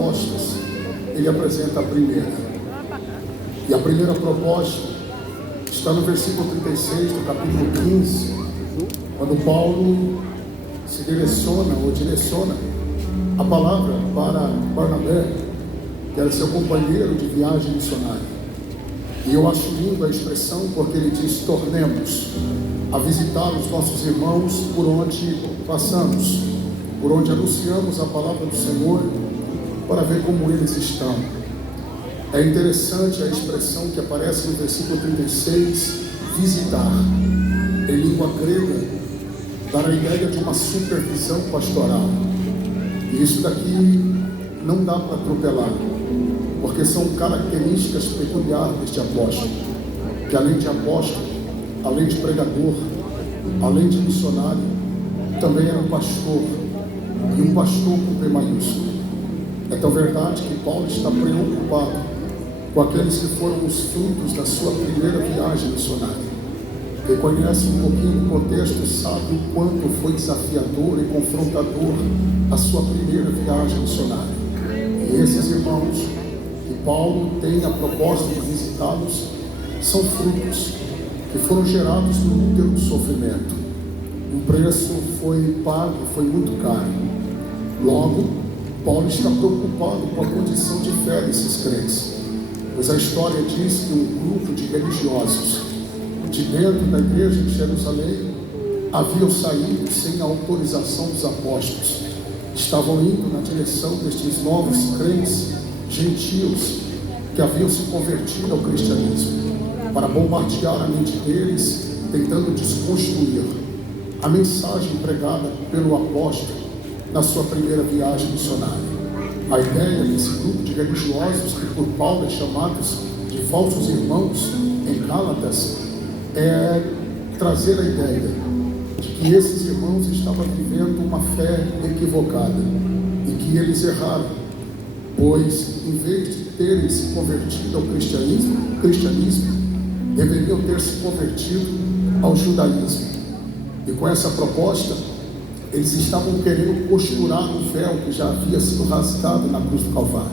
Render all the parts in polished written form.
propostas, ele apresenta a primeira. E a primeira proposta está no versículo 36 do capítulo 15, quando Paulo se direciona a palavra para Barnabé, que era seu companheiro de viagem missionária. E eu acho lindo a expressão, porque ele diz: tornemos a visitar os nossos irmãos por onde passamos, por onde anunciamos a palavra do Senhor, para ver como eles estão. É interessante a expressão que aparece no versículo 36, visitar. Em língua grega, dá a ideia de uma supervisão pastoral. E isso daqui não dá para atropelar, porque são características peculiares deste apóstolo, que além de apóstolo, além de pregador, além de missionário, também era um pastor, e um pastor com P maiúsculo. É tão verdade que Paulo está preocupado com aqueles que foram os frutos da sua primeira viagem missionária. Quem conhece um pouquinho do contexto sabe o quanto foi desafiador e confrontador a sua primeira viagem missionária. E esses irmãos que Paulo tem a proposta de visitá-los são frutos que foram gerados no útero do sofrimento. O preço foi pago, foi muito caro. Logo, Paulo está preocupado com a condição de fé desses crentes, pois a história diz que um grupo de religiosos de dentro da igreja de Jerusalém haviam saído sem a autorização dos apóstolos. Estavam indo na direção destes novos crentes gentios que haviam se convertido ao cristianismo, para bombardear a mente deles, tentando desconstruir a mensagem pregada pelo apóstolo na sua primeira viagem missionária. A ideia desse grupo de religiosos, que por Paulo é chamados de falsos irmãos em Gálatas, é trazer a ideia de que esses irmãos estavam vivendo uma fé equivocada e que eles erraram, pois em vez de terem se convertido ao cristianismo, deveriam ter se convertido ao judaísmo. E com essa proposta, eles estavam querendo costurar um véu que já havia sido rasgado na cruz do Calvário.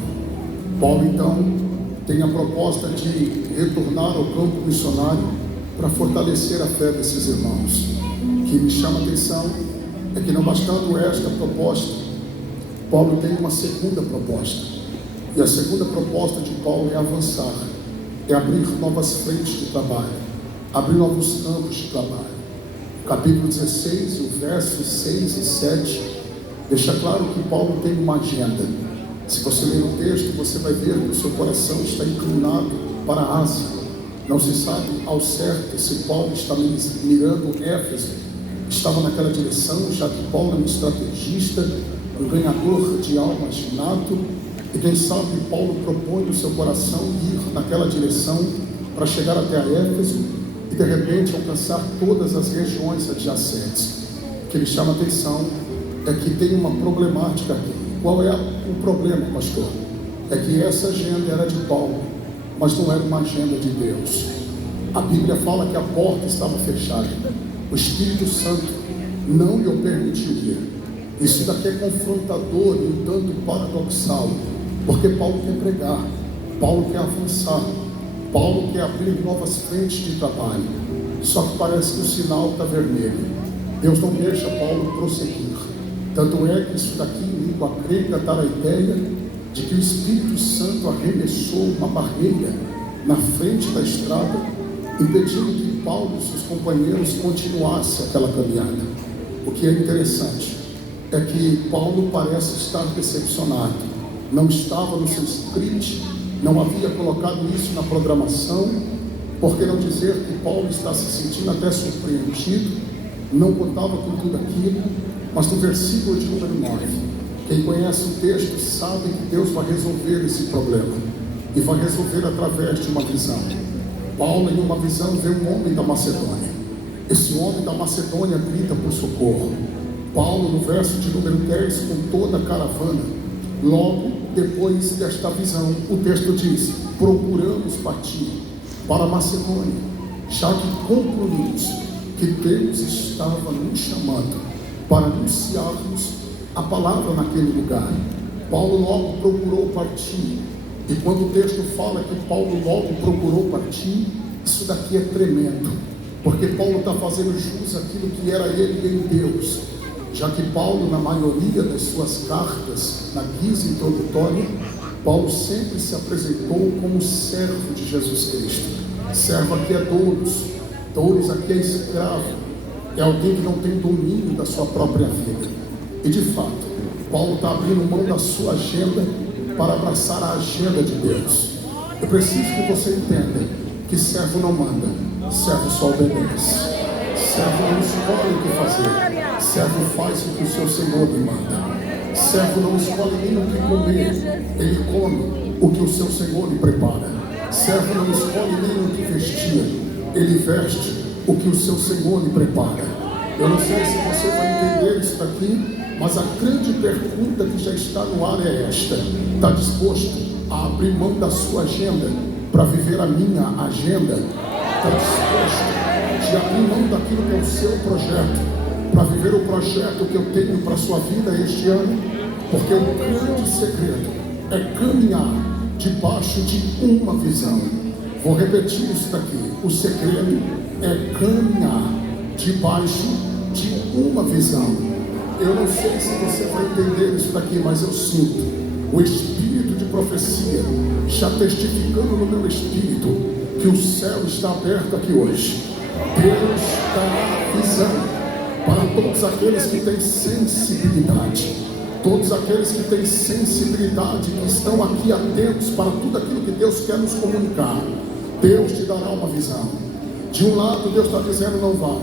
Paulo então tem a proposta de retornar ao campo missionário para fortalecer a fé desses irmãos. O que me chama a atenção é que, não bastando esta proposta, Paulo tem uma segunda proposta. E a segunda proposta de Paulo é avançar, é abrir novas frentes de trabalho, abrir novos campos de trabalho. O capítulo 16, o versos 6 e 7, deixa claro que Paulo tem uma agenda. Se você ler o texto, você vai ver que o seu coração está inclinado para a Ásia. Não se sabe ao certo se Paulo está mirando Éfeso, estava naquela direção, já que Paulo é um estrategista, um ganhador de almas nato, e quem sabe Paulo propõe no seu coração ir naquela direção para chegar até a Éfeso e de repente alcançar todas as regiões adjacentes. O que lhe chama a atenção é que tem uma problemática aqui. Qual é o problema, pastor? É que essa agenda era de Paulo, mas não era uma agenda de Deus. A Bíblia fala que a porta estava fechada, o Espírito Santo não lhe permitiria. Isso daqui é confrontador e um tanto paradoxal, porque Paulo quer pregar, Paulo quer avançar, Paulo quer abrir novas frentes de trabalho, só que parece que o sinal está vermelho. Deus não deixa Paulo prosseguir. Tanto é que isso daqui em língua grega dá a ideia de que o Espírito Santo arremessou uma barreira na frente da estrada, impedindo que Paulo e seus companheiros continuassem aquela caminhada. O que é interessante é que Paulo parece estar decepcionado, não estava no seu script, não havia colocado isso na programação. Por que não dizer que Paulo está se sentindo até surpreendido, não contava com tudo aquilo, mas no versículo de número 9, quem conhece o texto sabe que Deus vai resolver esse problema, e vai resolver através de uma visão. Paulo, em uma visão, vê um homem da Macedônia. Esse homem da Macedônia grita por socorro. Paulo, no verso de número 10, com toda a caravana, logo depois desta visão, o texto diz: procuramos partir para a Macedônia, já que concluímos que Deus estava nos chamando para anunciarmos a palavra naquele lugar. Paulo logo procurou partir. E quando o texto fala que Paulo logo procurou partir, isso daqui é tremendo, porque Paulo está fazendo jus àquilo que era ele em Deus, já que Paulo, na maioria das suas cartas, na guisa introdutória, Paulo sempre se apresentou como servo de Jesus Cristo. Servo aqui é doulos aqui é escravo, é alguém que não tem domínio da sua própria vida. E de fato, Paulo está abrindo mão da sua agenda para abraçar a agenda de Deus. Eu preciso que você entenda que servo não manda, servo só obedece. Servo não escolhe o que fazer, servo faz o que o seu Senhor lhe manda. Servo não escolhe nem o que comer, ele come o que o seu Senhor lhe prepara. Servo não escolhe nem o que vestir, ele veste o que o seu Senhor lhe prepara. Eu não sei se você vai entender isso daqui, mas a grande pergunta que já está no ar é esta: está disposto a abrir mão da sua agenda para viver a minha agenda? Está disposto de abrir mão daquilo que é o seu projeto para viver o projeto que eu tenho para a sua vida este ano? Porque o grande segredo é caminhar debaixo de uma visão. Vou repetir isso daqui: o segredo é caminhar debaixo de uma visão. Eu não sei se você vai entender isso daqui, mas eu sinto o espírito de profecia já testificando no meu espírito que o céu está aberto aqui hoje. Deus dará visão para todos aqueles que têm sensibilidade, todos aqueles que têm sensibilidade, que estão aqui atentos para tudo aquilo que Deus quer nos comunicar. Deus te dará uma visão. De um lado Deus está dizendo não vai,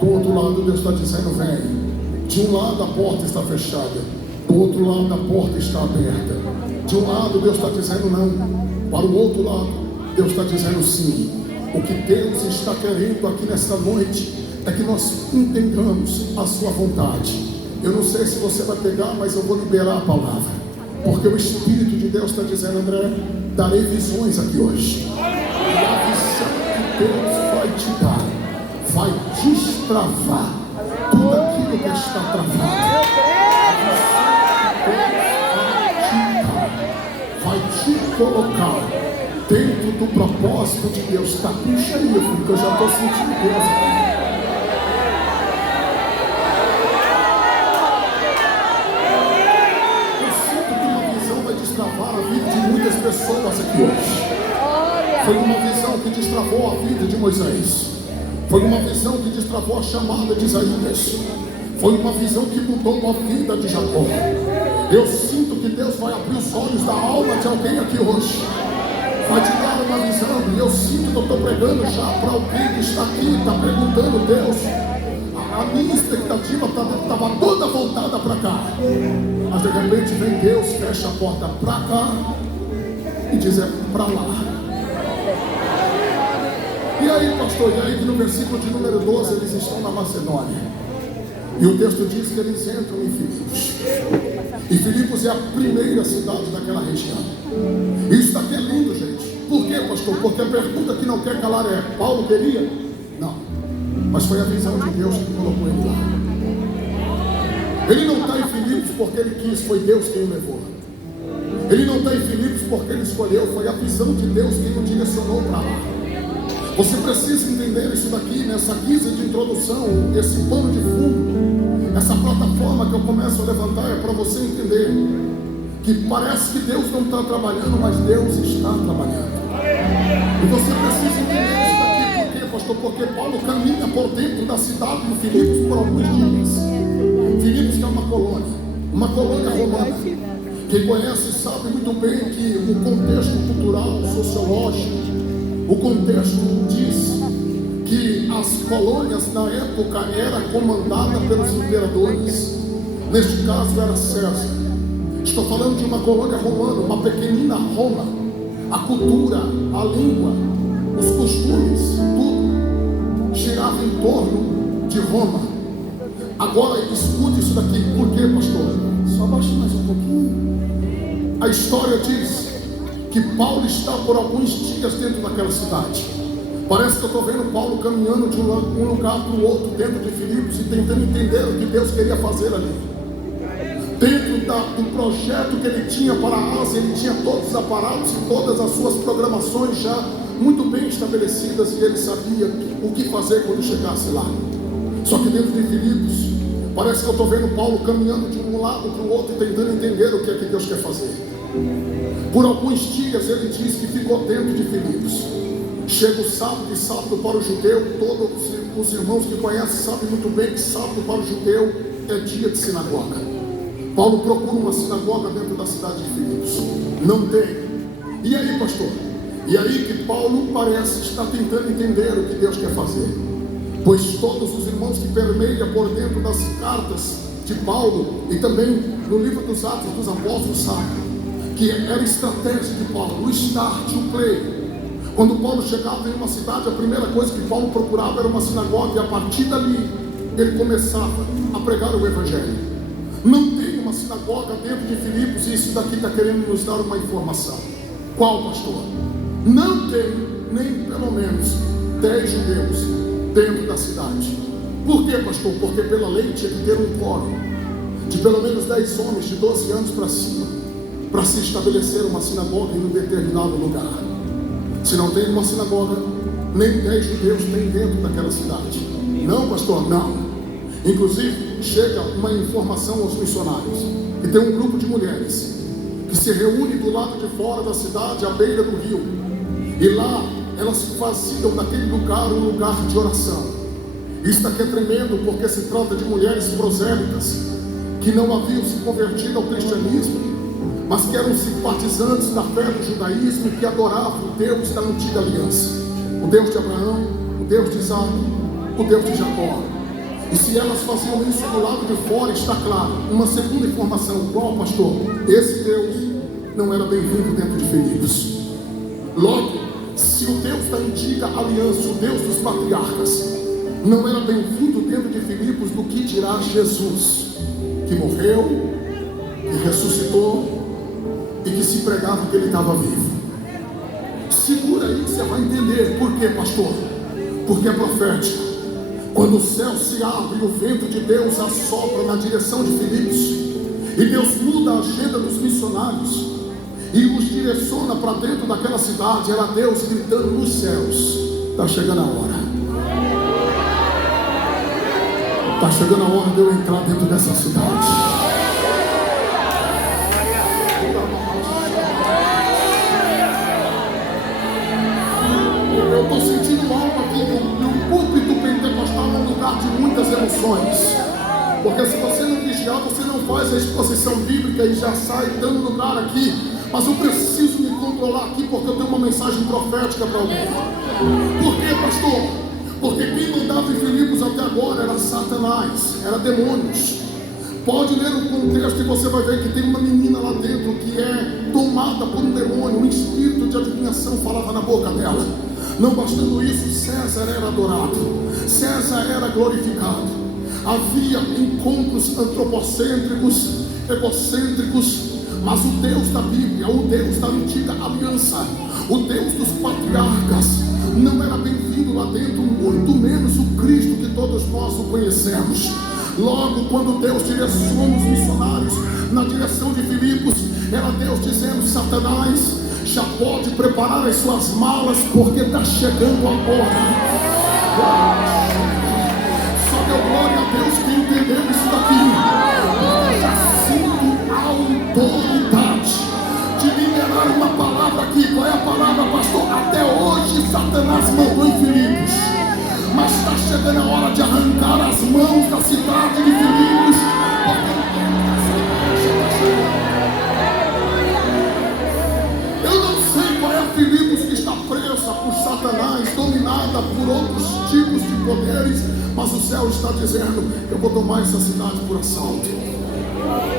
do outro lado Deus está dizendo vem. De um lado a porta está fechada, do outro lado a porta está aberta. De um lado Deus está dizendo não, para o outro lado Deus está dizendo sim. O que Deus está querendo aqui nesta noite é que nós entendamos a sua vontade. Eu não sei se você vai pegar, mas eu vou liberar a palavra, porque o Espírito de Deus está dizendo: André, darei visões aqui hoje. E a visão que Deus vai te dar vai destravar tudo aquilo que está travado. Vai te colocar dentro do propósito de Deus. Capricha aí, filho, que eu já estou sentindo Deus aqui. Eu sinto que uma visão vai destravar a vida de muitas pessoas aqui hoje. Foi uma visão que destravou a vida de Moisés. Foi uma visão que destravou a chamada de Isaías. Foi uma visão que mudou a vida de Jacó. Eu sinto que Deus vai abrir os olhos da alma de alguém aqui hoje. Vai te dar uma visão. E eu sinto que eu estou pregando já para alguém que está aqui, está perguntando: Deus, a minha expectativa estava toda voltada para cá, mas de repente vem Deus, fecha a porta para cá e diz: é para lá. E aí, pastor, e aí que no versículo de número 12 eles estão na Macedônia, e o texto diz que eles entram em Filipos, e Filipos é a primeira cidade daquela região. Isso daqui é lindo, gente. Por quê, pastor? Porque a pergunta que não quer calar é: Paulo queria? Não, mas foi a visão de Deus que colocou ele lá. Ele não está em Filipos porque ele quis, foi Deus quem o levou. Ele não está em Filipos porque ele escolheu, foi a visão de Deus quem o direcionou para lá. Você precisa entender isso daqui, nessa guisa de introdução, esse pano de fundo, essa plataforma que eu começo a levantar é para você entender que parece que Deus não está trabalhando, mas Deus está trabalhando. E você precisa entender isso daqui. Por quê, pastor? Porque Paulo caminha por dentro da cidade de Filipos por alguns dias. Filipos que é uma colônia romana. Quem conhece sabe muito bem que o contexto cultural, sociológico, o contexto diz que as colônias na época eram comandadas pelos imperadores. Neste caso era César. Estou falando de uma colônia romana, uma pequenina Roma. A cultura, a língua, os costumes, tudo girava em torno de Roma. Agora escute isso daqui. Por quê, pastor? Só abaixa mais um pouquinho. A história diz que Paulo está por alguns dias dentro daquela cidade. Parece que eu estou vendo Paulo caminhando de um lugar para o outro dentro de Filipos e tentando entender o que Deus queria fazer ali. Dentro do projeto que ele tinha para a Ásia, ele tinha todos os aparatos e todas as suas programações já muito bem estabelecidas, e ele sabia o que fazer quando chegasse lá. Só que dentro de Filipos, parece que eu estou vendo Paulo caminhando de um lado para o outro, tentando entender o que é que Deus quer fazer. Por alguns dias ele diz que ficou dentro de Filipos. Chega o sábado, e sábado para o judeu, todos os irmãos que conhecem sabem muito bem que sábado para o judeu é dia de sinagoga. Paulo procura uma sinagoga dentro da cidade de Filipos, não tem. E aí, pastor? E aí que Paulo parece estar tentando entender o que Deus quer fazer, pois todos os irmãos que permeiam por dentro das cartas de Paulo e também no livro dos Atos dos Apóstolos sabem que era a estratégia de Paulo, o start, o play. Quando Paulo chegava em uma cidade, a primeira coisa que Paulo procurava era uma sinagoga, e a partir dali ele começava a pregar o evangelho. Não tem uma sinagoga dentro de Filipos, e isso daqui está querendo nos dar uma informação. Qual, pastor? Não tem nem pelo menos 10 judeus dentro da cidade. Por quê, pastor? Porque pela lei tinha que ter um quórum de pelo menos 10 homens de 12 anos para cima, para se estabelecer uma sinagoga em um determinado lugar. Se não tem uma sinagoga, nem 10 judeus tem dentro daquela cidade. Não, pastor, não. Inclusive, chega uma informação aos missionários que tem um grupo de mulheres que se reúne do lado de fora da cidade, à beira do rio, e lá elas faziam daquele lugar um lugar de oração. Isso aqui é tremendo, porque se trata de mulheres prosélitas que não haviam se convertido ao cristianismo, mas que eram simpatizantes da fé do judaísmo e que adoravam o Deus da antiga aliança, o Deus de Abraão, o Deus de Isaac, o Deus de Jacó. E se elas faziam isso do lado de fora, está claro, uma segunda informação. Qual, pastor? Esse Deus não era bem-vindo dentro de Filipos. Logo, se o Deus da antiga aliança, o Deus dos patriarcas, não era bem-vindo dentro de Filipos, do que dirá Jesus, que morreu, que ressuscitou e que se pregava que ele estava vivo? Segura aí que você vai entender. Por quê, pastor? Porque é profético. Quando o céu se abre, o vento de Deus assopra na direção de Filipos, e Deus muda a agenda dos missionários e os direciona para dentro daquela cidade. Era Deus gritando nos céus: está chegando a hora, está chegando a hora de eu entrar dentro dessa cidade. Eu estou sentindo algo aqui no púlpito pentecostal, num lugar de muitas emoções. Porque se você não vigiar, você não faz a exposição bíblica e já sai dando lugar aqui. Mas eu preciso me controlar aqui, porque eu tenho uma mensagem profética para alguém. Por quê, pastor? Porque quem mandava em Filipos até agora era Satanás, era demônios. Pode ler o contexto e você vai ver que tem uma menina lá dentro que é tomada por um demônio. Um espírito de adivinhação falava na boca dela. Não bastando isso, César era adorado, César era glorificado. Havia encontros antropocêntricos, egocêntricos, mas o Deus da Bíblia, o Deus da antiga aliança, o Deus dos patriarcas, não era bem-vindo lá dentro, muito menos o Cristo que todos nós o conhecemos. Logo, quando Deus direcionou os missionários na direção de Filipos, era Deus dizendo: Satanás, já pode preparar as suas malas, porque está chegando a hora. Só deu glória a Deus quem entendeu isso daqui. Eu já sinto a autoridade de liberar uma palavra aqui. Qual é a palavra, pastor? Até hoje Satanás mandou em Filipos, mas está chegando a hora de arrancar as mãos da cidade de Filipos, porque Filipos que está presa por Satanás, dominada por outros tipos de poderes, mas o céu está dizendo: eu vou tomar essa cidade por assalto.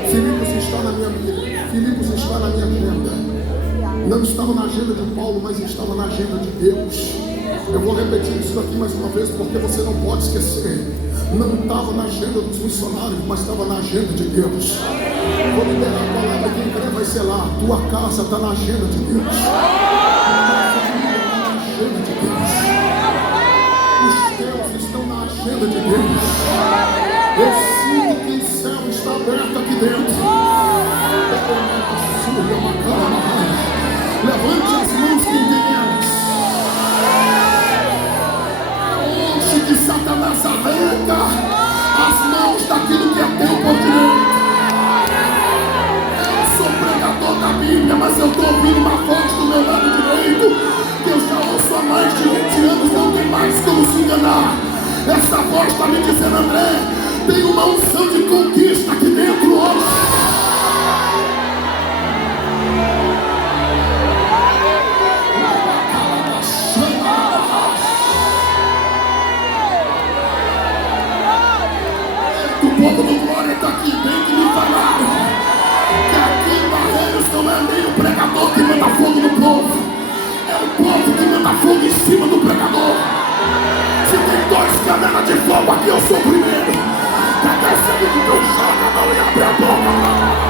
Filipos está na minha mira, Filipos está na minha agenda. Não estava na agenda de Paulo, mas estava na agenda de Deus. Eu vou repetir isso aqui mais uma vez, porque você não pode esquecer. Não estava na agenda dos missionários, mas estava na agenda de Deus. Vou liberar a palavra, quem crê vai ser lá. Tua casa está na agenda de Deus. Os teus estão na agenda de Deus. Eu sinto que o céu está aberto aqui dentro. Levante as mãos quem tem elas. Hoje que Satanás arranca as mãos daquilo que é teu por direito. Eu sou pregador da Bíblia, mas eu estou ouvindo uma voz do meu lado direito, que eu já ouço há mais de 20 anos, não tem mais como se enganar. Essa voz está me dizendo: André, tem uma unção de conquista aqui dentro hoje. O povo do Glória está aqui dentro e me falaram que aqui em Barreiros não é nem o pregador que manda fogo no povo, é o povo que manda fogo em cima do pregador. Se tem 2 canelas de fogo aqui, eu sou o primeiro. Cadê esse amigo que eu jogo a mão e abre a boca?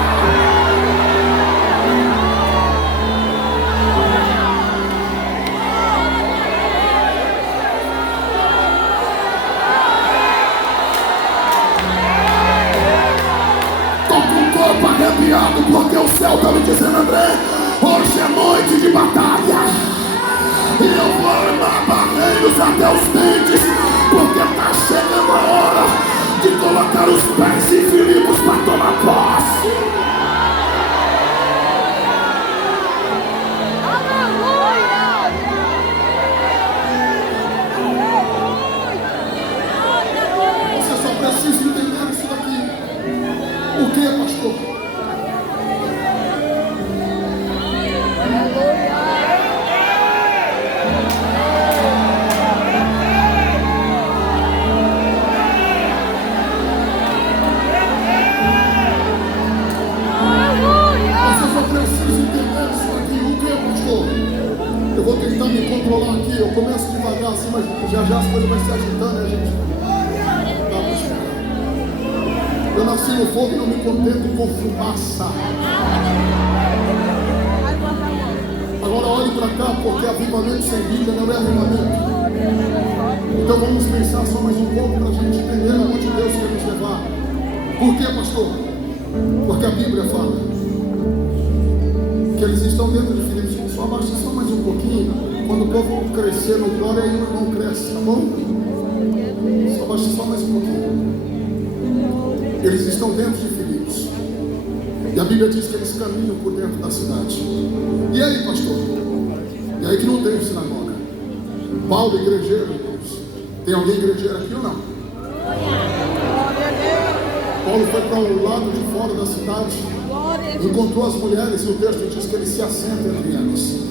Arrepiado, porque o céu está me dizendo: André, hoje é noite de batalha. E eu vou armar Barreiros até os dentes, porque está chegando a hora de colocar os pés em Filipos para tomar posse. Você só precisa entender isso daqui. O que, pastor? Eu vou tentar me controlar aqui. Eu começo devagar assim, mas já as coisas vão se agitando, né, gente? Dá pra esperar. Eu nasci no fogo e não me contento com fumaça. Agora olhe para cá, porque avivamento sem Bíblia não é avivamento. Então vamos pensar só mais um pouco para a gente entender aonde Deus quer nos levar. Por quê, pastor? Porque a Bíblia fala que eles estão dentro de Filipos. Só abaixa só mais um pouquinho. Quando o povo crescer no glória, aí o irmão cresce, tá bom? Só abaixa só mais um pouquinho. Eles estão dentro de Filipos. E a Bíblia diz que eles caminham por dentro da cidade. E aí, pastor? E aí que não tem sinagoga. Paulo, igrejeiro, irmãos. Tem alguém igrejeiro aqui ou não? Paulo foi para o lado de fora da cidade, encontrou as mulheres, e o texto diz que ele se assenta entre elas.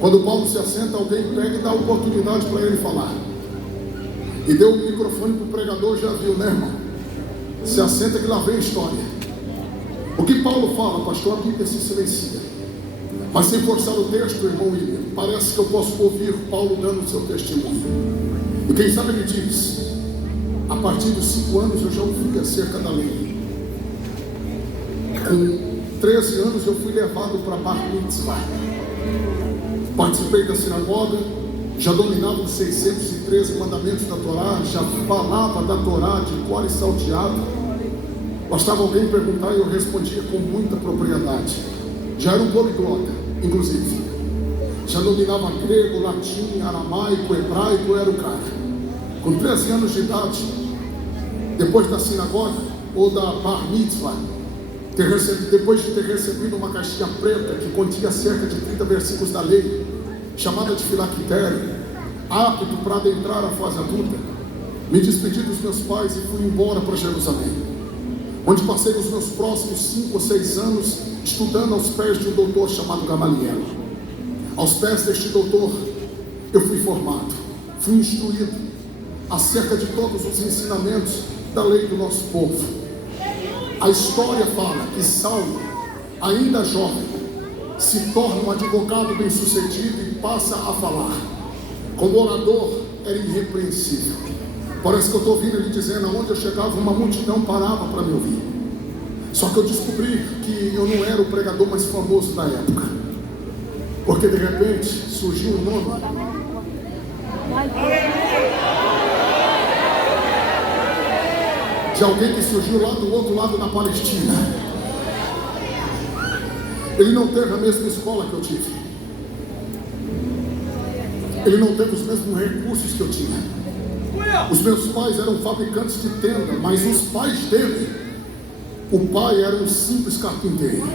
Quando Paulo se assenta, alguém pega e dá oportunidade para ele falar. E deu o microfone para o pregador, já viu, né, irmão? Se assenta que lá vem a história. O que Paulo fala, pastor, a Bíblia se silencia. Mas sem forçar o texto, irmão William, parece que eu posso ouvir Paulo dando o seu testemunho. E quem sabe ele diz: a partir dos 5 anos eu já ouvi acerca da lei. Com 13 anos eu fui levado para Bar Mitzvah. Participei da sinagoga, já dominava os 613 mandamentos da Torá, já falava da Torá de cor e salteado. Bastava alguém perguntar e eu respondia com muita propriedade. Já era um poliglota, inclusive. Já dominava grego, latim, aramaico, hebraico, eu era o cara. Com 13 anos de idade, depois da sinagoga ou da Bar Mitzvah, depois de ter recebido uma caixinha preta que continha cerca de 30 versículos da lei, chamada de filactério, apto para adentrar a fase adulta, me despedi dos meus pais e fui embora para Jerusalém, onde passei os meus próximos 5 ou 6 anos estudando aos pés de um doutor chamado Gamaliel. Aos pés deste doutor eu fui formado, fui instruído acerca de todos os ensinamentos da lei do nosso povo. A história fala que Saulo, ainda jovem, se torna um advogado bem sucedido e passa a falar. Como orador, era irrepreensível. Parece que eu estou ouvindo ele dizendo: aonde eu chegava, uma multidão parava para me ouvir. Só que eu descobri que eu não era o pregador mais famoso da época, porque de repente surgiu um nome de alguém que surgiu lá do outro lado da Palestina. Ele não teve a mesma escola que eu tive. Ele não teve os mesmos recursos que eu tinha. Os meus pais eram fabricantes de tenda, mas os pais dele, o pai era um simples carpinteiro.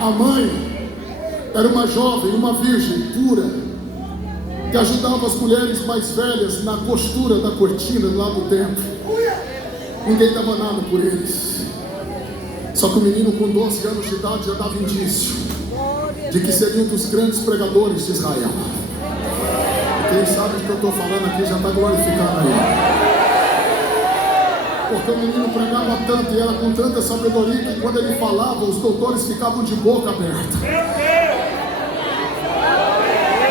A mãe era uma jovem, uma virgem pura, que ajudava as mulheres mais velhas na costura da cortina lá do templo. Ninguém dava nada por eles. Só que o menino com 12 anos de idade já dava indício de que seria um dos grandes pregadores de Israel. Quem sabe do que eu estou falando aqui já está glorificando aí. Porque o menino pregava tanto e era com tanta sabedoria que quando ele falava, os doutores ficavam de boca aberta.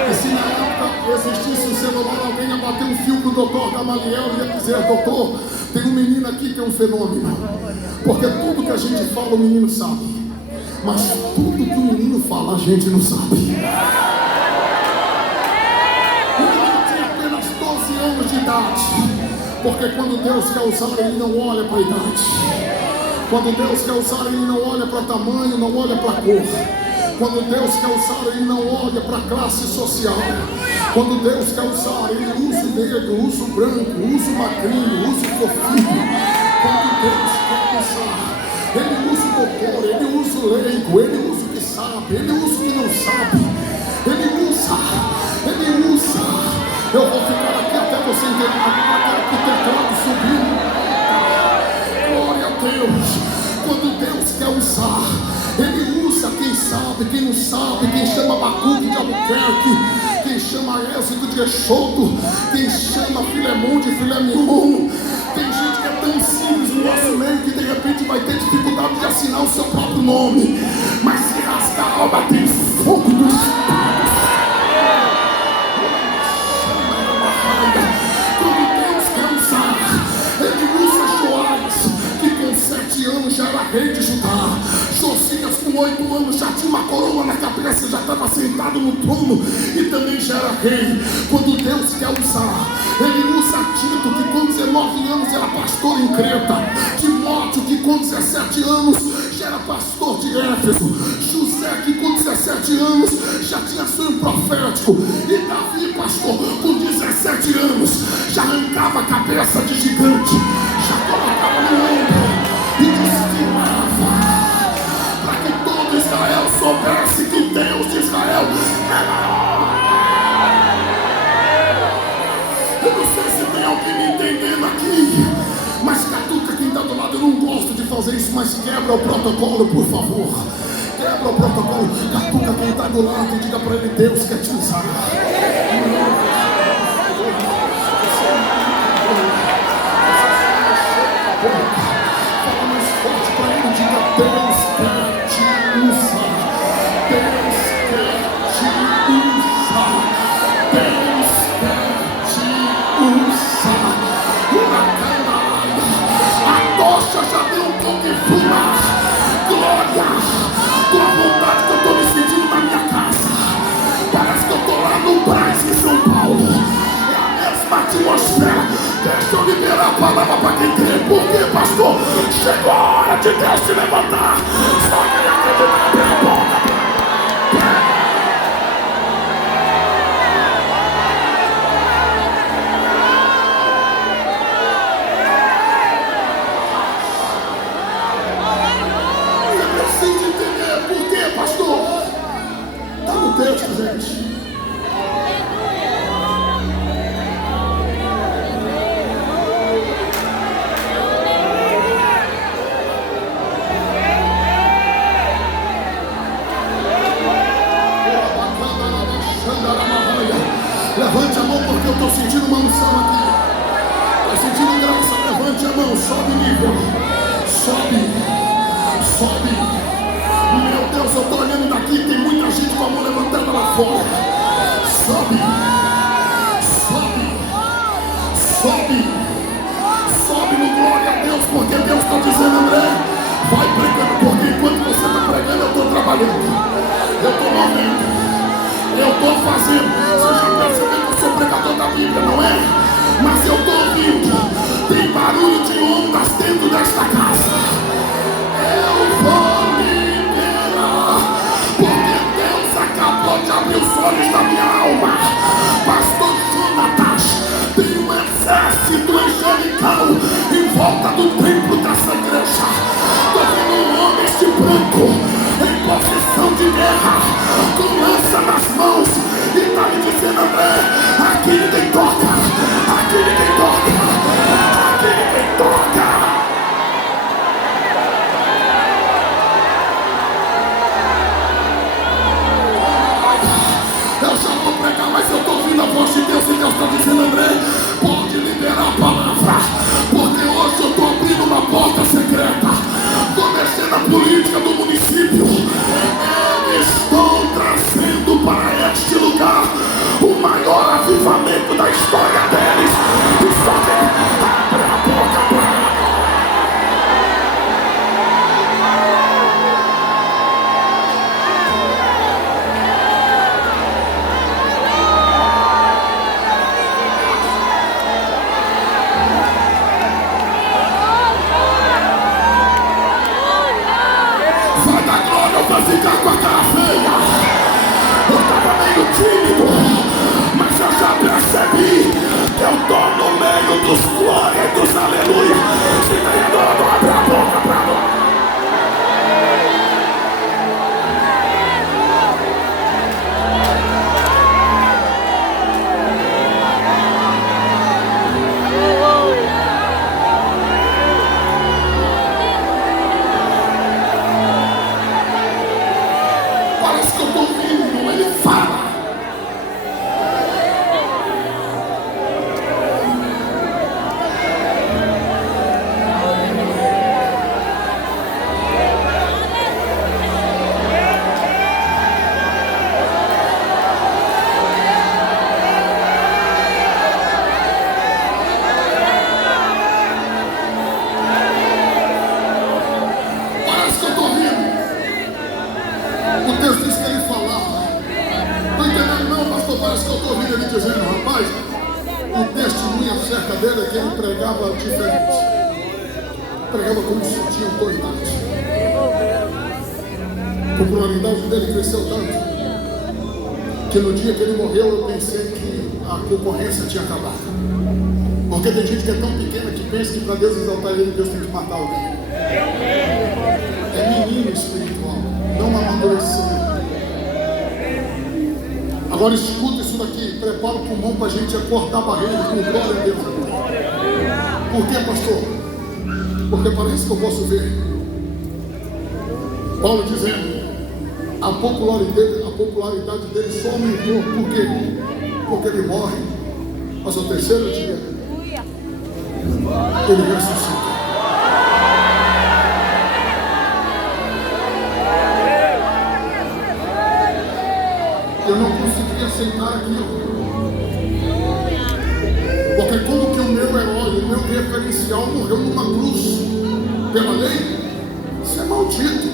E se na época existisse um celular, alguém ia bater um fio pro doutor Gamaliel e ia dizer: doutor, tem um menino aqui que é um fenômeno. Porque tudo que a gente fala o menino sabe, mas tudo que o menino fala a gente não sabe. O menino tinha apenas 12 anos de idade. Porque quando Deus quer usar, Ele não olha para a idade. Quando Deus quer usar, Ele não olha para tamanho, não olha para cor. Quando Deus quer usar, Ele não olha para classe social. Quando Deus quer usar, Ele usa o negro, usa o branco, usa o magrinho, usa o fofinho. Quando Deus quer usar, Ele usa o doutor, Ele usa o leigo, Ele usa o que sabe, Ele usa o que não sabe. Ele usa. Eu vou ficar aqui até você entender o teclado subindo. Glória a Deus. Quando Deus quer usar, Ele usa quem sabe, quem não sabe, quem chama Abacuque de Albuquerque, quem chama Êxodo de Eixoto, quem chama Filemon de Filemon. Tem gente que é tão simples no nosso meio que de repente vai ter dificuldade de assinar o seu próprio nome. Mas se rasgar a alma, tem fogo do Espírito. Já era rei de Judá. Josias com 8 anos já tinha uma coroa na cabeça, já estava sentado no trono e também já era rei. Quando Deus quer usar, Ele usa Tito, que com 19 anos era pastor em Creta, Timóteo, que com 17 anos já era pastor de Éfeso, José, que com 17 anos já tinha sonho profético, e Davi, pastor, com 17 anos já arrancava a cabeça de gigante, já colocava no ombro e desfilava, para que todo Israel soubesse que o Deus de Israel é maior. Eu não sei se tem alguém me entendendo aqui, mas catuca quem está do lado. Eu não gosto de fazer isso, mas quebra o protocolo, por favor. Quebra o protocolo, catuca quem está do lado e diga para ele: Deus quer te usar. Deixa eu liberar a palavra para quem crê. Por quê, pastor? Chegou a hora de Deus se levantar. Só quem acredita, abre a boca. Você precisa entender por quê, pastor? Está no texto, gente. Levante a mão porque eu estou sentindo uma unção aqui. Estou sentindo graça. Levante a mão, sobe nível. Sobe. Meu Deus, eu estou olhando daqui. Tem muita gente com a mão levantada lá fora. Sobe no glória a Deus, porque Deus está dizendo: André, vai pregando, porque enquanto você está pregando, eu estou trabalhando. Eu estou movendo. Eu estou fazendo. Você já percebeu que eu sou pregador da Bíblia, não é? Mas eu estou ouvindo. Tem barulho de ondas dentro desta casa. multidão em volta do templo dessa igreja. Estou vendo homens de branco em posição de guerra, com lança nas mãos, e está me dizendo: André, aqui ninguém toca, aqui ninguém toca, aqui ninguém toca. Eu já vou pregar, mas eu estou ouvindo a voz de Deus, e Deus está dizendo: André, pode liberar a palavra, porque hoje eu estou abrindo uma porta secreta, estou mexendo na política do município. Eu estou trazendo para este lugar o maior avivamento da história deles. E só quem abre a boca para ficar com a cara feia. Eu estava meio tímido, mas eu já percebi que eu estou no meio dos glória e dos aleluia. Se tem adorador, abre a boca para adorar. Pregava como se tinha autoridade. A popularidade dele cresceu tanto que no dia que ele morreu eu pensei que a concorrência tinha acabado. Porque tem gente que é tão pequena que pensa que para Deus exaltar ele, Deus tem que matar alguém. É menino espiritual, não amadurecido. Agora escuta isso daqui, prepara o pulmão para a gente acordar a barreira com glória a Deus. Por que, pastor? Porque parece que eu posso ver Paulo dizendo: a popularidade dele só aumentou. Por quê? Porque ele morre, mas ao terceiro dia ele ressuscita. Eu não conseguia aceitar aquilo, porque como que o meu herói, o meu referencial morreu numa cruz pela lei? Isso é maldito.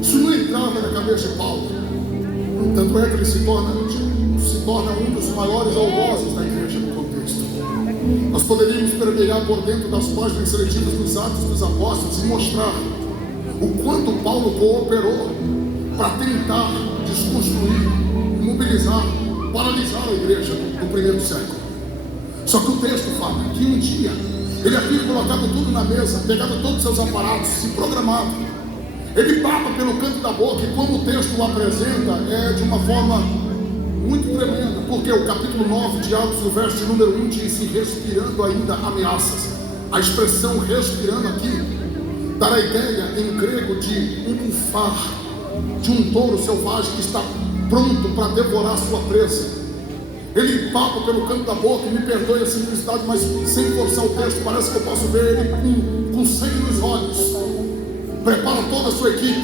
Isso não entrava na cabeça de Paulo. Tanto é que ele se torna um dos maiores algozes da igreja no contexto. Nós poderíamos mergulhar por dentro das páginas seletivas dos Atos dos Apóstolos e mostrar o quanto Paulo cooperou para tentar desconstruir, imobilizar, paralisar a igreja do primeiro século. Só que o texto fala que um dia ele havia colocado tudo na mesa, pegado todos os seus aparatos, se programado. Ele papa pelo canto da boca, e como o texto o apresenta, é de uma forma muito tremenda, porque o capítulo 9 de Atos, o verso número 1, diz: respirando ainda ameaças. A expressão respirando aqui dá a ideia em grego de um bufar, de um touro selvagem que está pronto para devorar sua presa. Ele papa pelo canto da boca, e me perdoe a simplicidade, mas sem forçar o texto, parece que eu posso ver ele com sangue nos olhos. Prepara toda a sua equipe.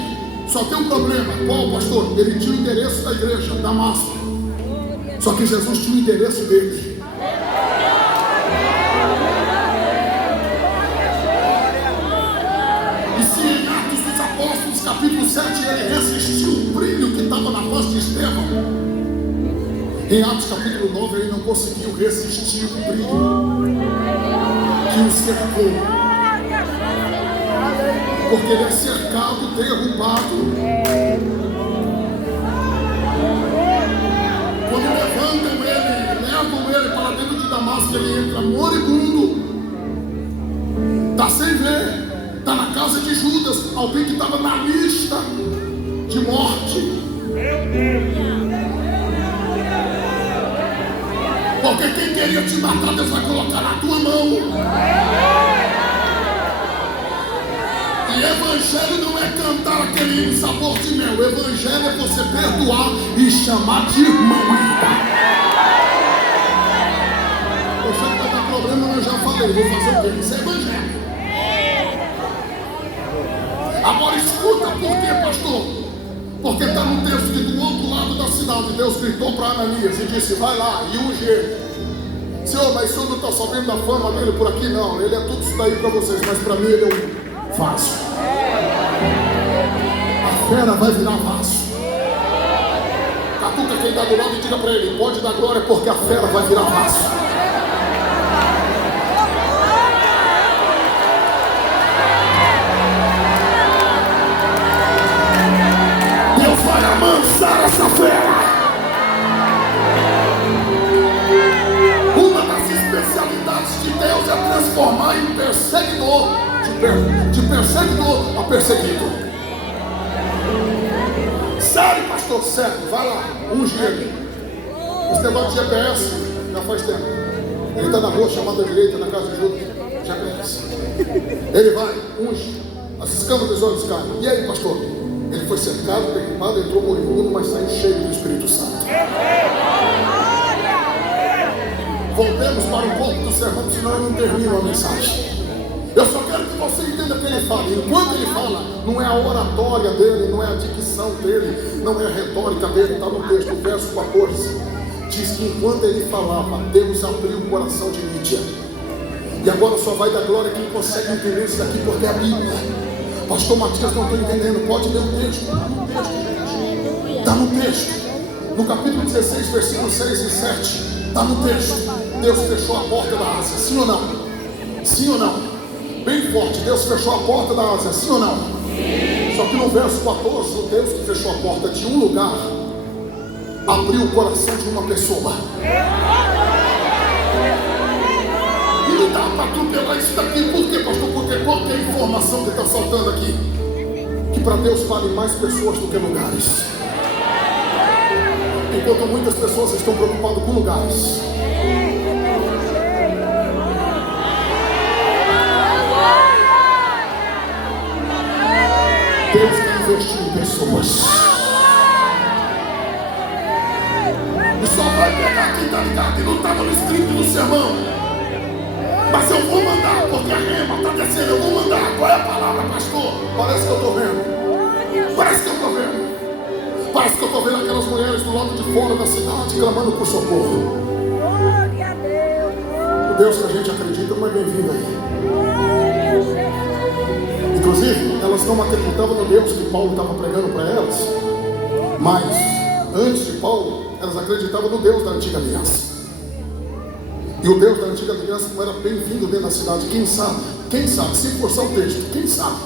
Só tem um problema. Qual, pastor? Ele tinha o endereço da igreja, Damasco. Só que Jesus tinha o endereço dele. E se em Atos dos Apóstolos, capítulo 7, ele resistiu o brilho que estava na voz de Estevão, em Atos capítulo 9 ele não conseguiu resistir o brilho que o cercou. Porque ele é cercado, derrubado. Quando levam ele para dentro de Damasco, ele entra moribundo. está na casa de Judas, alguém que estava na lista de morte. Porque quem queria te matar, Deus vai colocar na tua mão. E evangelho não é cantar aquele sabor de mel. O evangelho é você perdoar e chamar de irmão. Eu sei que vai dar problema, mas eu já falei. Vou fazer o quê? Isso é evangelho. Agora escuta por quê, pastor? Porque está no texto que do outro lado da cidade Deus gritou para Ananias e disse: vai lá e unge ele. Senhor, mas o senhor não está sabendo da fama dele por aqui? Não, ele é tudo isso daí para vocês, mas para mim ele é um vaso. A fera vai virar vaso. Catuca quem está do lado e diga para ele: pode dar glória, porque a fera vai virar vaso. Deus vai amansar essa fera. Uma das especialidades de Deus é transformar em perseguidor, de perseguidor a perseguido. Sério, pastor, sério, vai lá, unge ele. Esse negócio de GPS já faz tempo. Ele está na rua chamada direita, na casa de Judas. GPS. Ele vai, unge, as escamas dos olhos caem. E aí, pastor? Ele foi cercado, derrubado, entrou moribundo, mas saiu cheio do Espírito Santo. Voltemos para o ponto do sermão, senão eu não termino a mensagem. Eu só quero que você entenda o que ele fala. Enquanto ele fala, não é a oratória dele, não é a dicção dele, não é a retórica dele. Está no texto, verso 14. Diz que enquanto ele falava, Deus abriu o coração de Lídia. E agora só vai dar glória quem consegue entender isso aqui, porque é a Bíblia. Pastor Matias, não estou entendendo. Pode ler o texto. Está no texto. No capítulo 16, versículos 6 e 7. Está no texto. Deus fechou a porta da Ásia. Sim ou não? Sim ou não? Bem forte. Deus fechou a porta da Ásia. Sim ou não? Sim. Só que no verso 14, o Deus que fechou a porta de um lugar abriu o coração de uma pessoa. E não dá para atropelar isso daqui. Por quê, pastor? Porque qual que é a informação que está saltando aqui? Que para Deus valem mais pessoas do que lugares. Enquanto muitas pessoas estão preocupadas com lugares, Deus quer investir em pessoas. E só vai pegar quem está ligado e não estava no script do sermão. Mas eu vou mandar, porque a rema está descendo, eu vou mandar. Qual é a palavra, pastor? Parece que eu estou vendo. Parece que eu estou vendo. Parece que eu estou vendo aquelas mulheres do lado de fora da cidade clamando por socorro. O Deus que a gente acredita não é bem-vindo aí. Inclusive, elas não acreditavam no Deus que Paulo estava pregando para elas. Mas, antes de Paulo, elas acreditavam no Deus da antiga aliança. E o Deus da antiga aliança não era bem-vindo dentro da cidade. Quem sabe, se forçar o texto, quem sabe,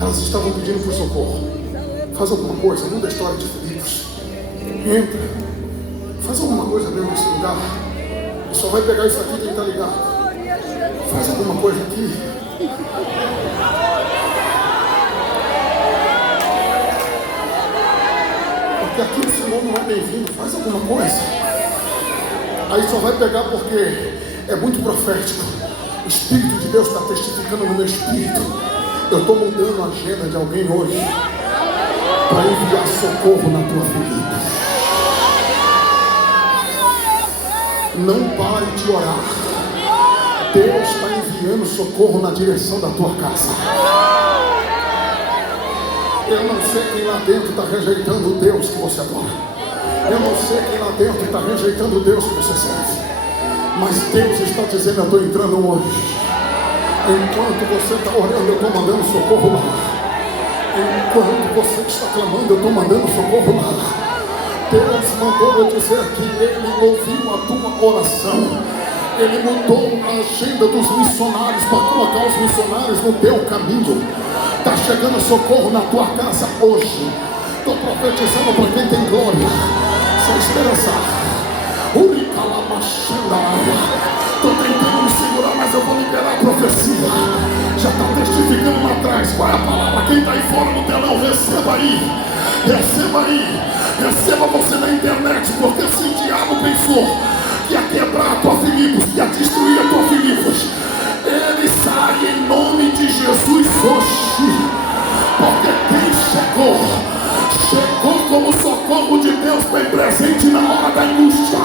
elas estavam pedindo por socorro. Faz alguma coisa, muda a história de Filipos. Entra, faz alguma coisa dentro desse lugar. Só vai pegar isso aqui quem está ligado. Faz alguma coisa aqui. Porque aqui o Senhor não é bem-vindo. Faz alguma coisa. Aí só vai pegar porque é muito profético. O Espírito de Deus está testificando no meu espírito. Eu estou mudando a agenda de alguém hoje para enviar socorro na tua vida. Não pare de orar. Deus está enviando socorro na direção da tua casa. Eu não sei quem lá dentro está rejeitando o Deus que você adora. Eu não sei quem lá dentro está rejeitando o Deus que você serve. Mas Deus está dizendo: eu estou entrando hoje. Enquanto você está orando, eu estou mandando socorro lá. Enquanto você está clamando, eu estou mandando socorro lá. Deus mandou eu dizer que Ele ouviu a tua oração. Ele mudou a agenda dos missionários para colocar os missionários no teu caminho. Está chegando socorro na tua casa hoje. Estou profetizando para quem tem glória, sem esperança. Estou tentando me segurar, mas eu vou liberar a profecia. Já está ficando lá atrás. Qual é a palavra? Quem está aí fora no telão, receba aí. Receba aí. Receba você na internet. Porque se o diabo pensou que ia quebrar a tua Filipos, que ia destruir a tua Filipos, ele sai em nome de Jesus hoje. Porque quem chegou como socorro de Deus, bem presente na hora da angústia.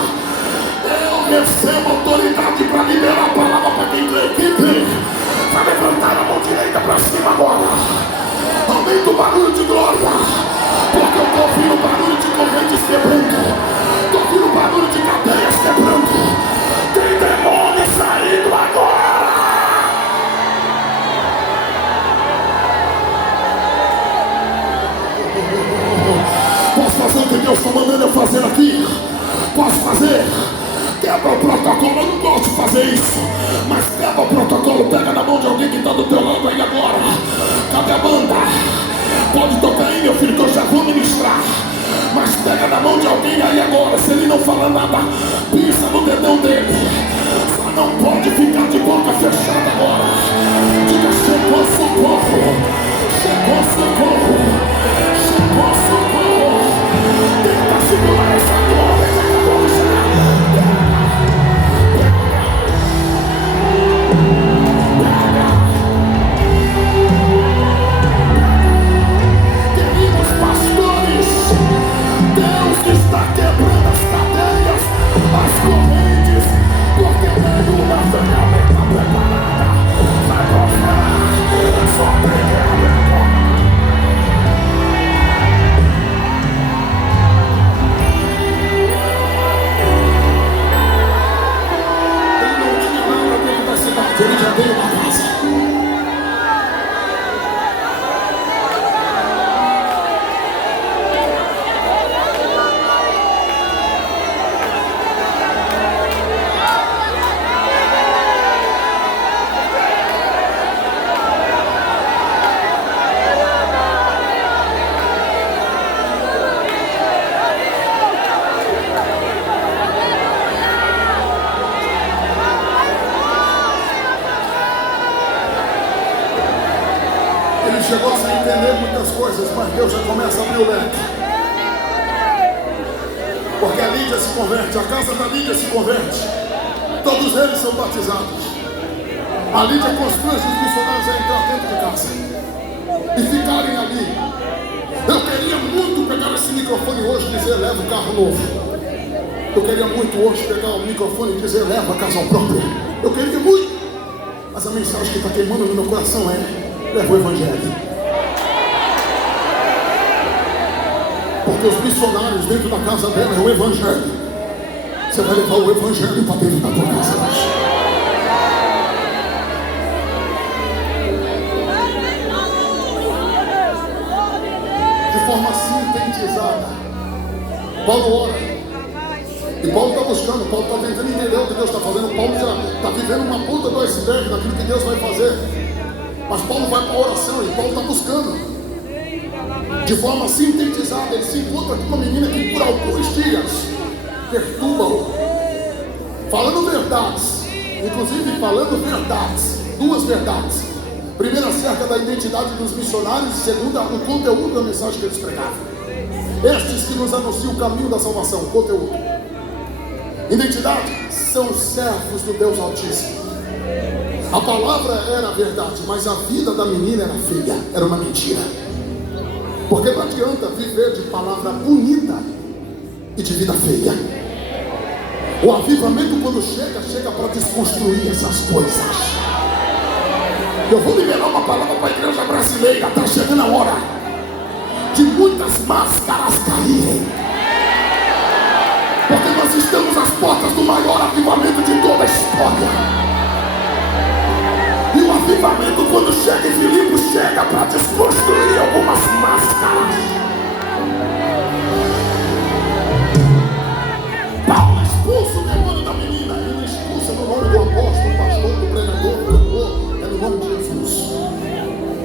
Eu recebo autoridade para liberar a palavra para quem crê. Quem crê? Vai levantar a mão direita para cima agora. Aumenta o barulho de glória. Porque eu estou ouvindo o barulho de correntes quebrando. Estou ouvindo o barulho de cadeias quebrando. Tem demônio saindo agora. Posso fazer o que Deus está mandando eu fazer aqui? Posso fazer? Quebra o protocolo, eu não gosto de fazer isso. Mas quebra o protocolo, pega na mão de alguém que está do teu lado aí agora. Cadê a banda? Pode tocar aí, meu filho, que eu já vou ministrar. Mas pega na mão de alguém aí agora. Se ele não fala nada, pisa no dedão dele. Só não pode ficar de boca fechada agora. Diga: chegou socorro. Chegou socorro. Chegou socorro. Tenta segurar essa glória. Está quebrando as cadeias, as correntes, porque tem uma ferramenta preparada. Vai prosperar, só tem que abrir a porta. Ele não tinha nada dentro da cidade, ele já tem uma casa. Chegou sem entender muitas coisas, mas Deus já começa a abrir o leque. Porque a Lídia se converte, a casa da Lídia se converte. Todos eles são batizados. A Lídia constrange os missionários a entrar dentro de casa e ficarem ali. Eu queria muito pegar esse microfone hoje e dizer: leva o carro novo. Eu queria muito hoje pegar o microfone e dizer: leva a casa própria. Eu queria muito. Mas a mensagem que está queimando no meu coração é: leva o Evangelho. Porque os missionários dentro da casa dela é o Evangelho. Você vai levar o Evangelho para dentro da tua casa hoje. De forma sintetizada, Paulo ora. E Paulo está buscando, Paulo está tentando entender o que Deus está fazendo. Paulo já está vivendo uma ponta do iceberg daquilo que Deus vai fazer. Mas Paulo vai para a oração e Paulo está buscando. De forma sintetizada, ele se encontra com uma menina que por alguns dias perturba-o, falando verdades, inclusive falando verdades, duas verdades. Primeira, acerca da identidade dos missionários, e segunda, o conteúdo da mensagem que eles pregavam. Estes que nos anunciam o caminho da salvação, o conteúdo. Identidade, são servos do Deus Altíssimo. A palavra era a verdade, mas a vida da menina era feia, era uma mentira. Porque não adianta viver de palavra bonita e de vida feia. O avivamento, quando chega para desconstruir essas coisas. Eu vou liberar uma palavra para a igreja brasileira. Está chegando a hora de muitas máscaras caírem. Porque nós estamos às portas do maior avivamento de toda a história. E o avivamento, quando chega em Filipos, chega para desconstruir algumas máscaras. Paulo expulsa o demônio da menina. Ele expulsa no nome do apóstolo, pastor, do pregador, do doutor. É no nome de Jesus.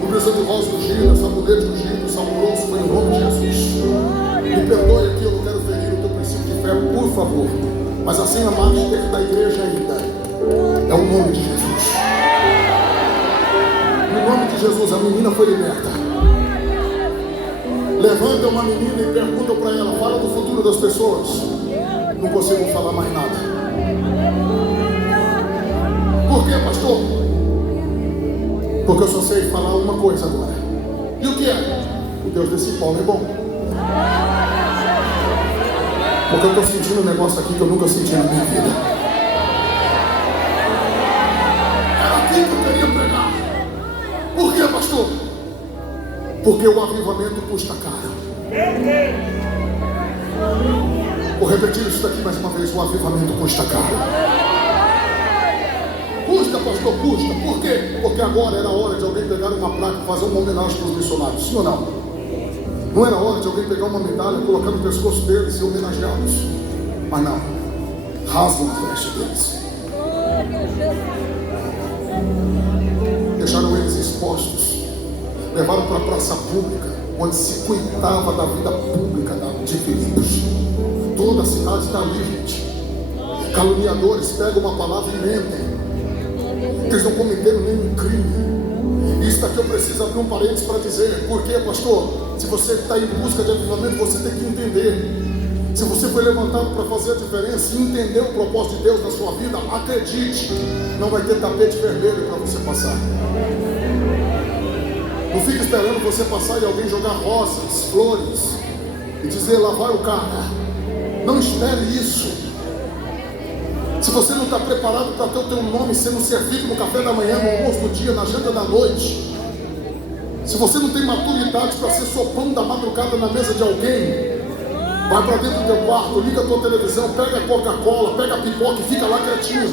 Não precisa de rosa ungida, sabonete ungido, sal grosso, foi no nome de Jesus. Me perdoe aqui, eu não quero ferir o teu princípio de fé, por favor. Mas assim a master da igreja ainda é o nome de Jesus. No nome de Jesus, a menina foi liberta. Levanta uma menina e pergunta para ela, fala do futuro das pessoas. Não consigo falar mais nada. Por quê, pastor? Porque eu só sei falar uma coisa agora. E o que é? O Deus desse Paulo é bom. Porque eu estou sentindo um negócio aqui que eu nunca senti na minha vida. Era aqui que eu queria pregar. Por quê, pastor? Porque o avivamento custa caro. Vou repetir isso daqui mais uma vez. O avivamento custa caro. Custa, pastor, custa. Por quê? Porque agora era hora de alguém pegar uma placa e fazer uma homenagem para os missionários. Sim ou não? Não era hora de alguém pegar uma medalha, colocar no pescoço deles e homenageá-los. Mas não. Rasgam a flecha deles. Deixaram eles expostos. Levaram para a praça pública, onde se cuidava da vida pública de Filipos. Toda a cidade está ali, gente. Caluniadores pegam uma palavra e mentem. Eles não cometeram nenhum crime. Isso daqui eu preciso abrir um parênteses para dizer. Por quê, pastor? Se você está em busca de avivamento, você tem que entender. Se você foi levantado para fazer a diferença e entender o propósito de Deus na sua vida, acredite, não vai ter tapete vermelho para você passar. Não fique esperando você passar e alguém jogar rosas, flores e dizer, lá vai o cara. Não espere isso. Se você não está preparado para ter o teu nome sendo servido no café da manhã, no almoço do dia, na janta da noite, se você não tem maturidade para ser sopão da madrugada na mesa de alguém, vai para dentro do teu quarto, liga a tua televisão, pega a Coca-Cola, pega a pipoca e fica lá quietinho.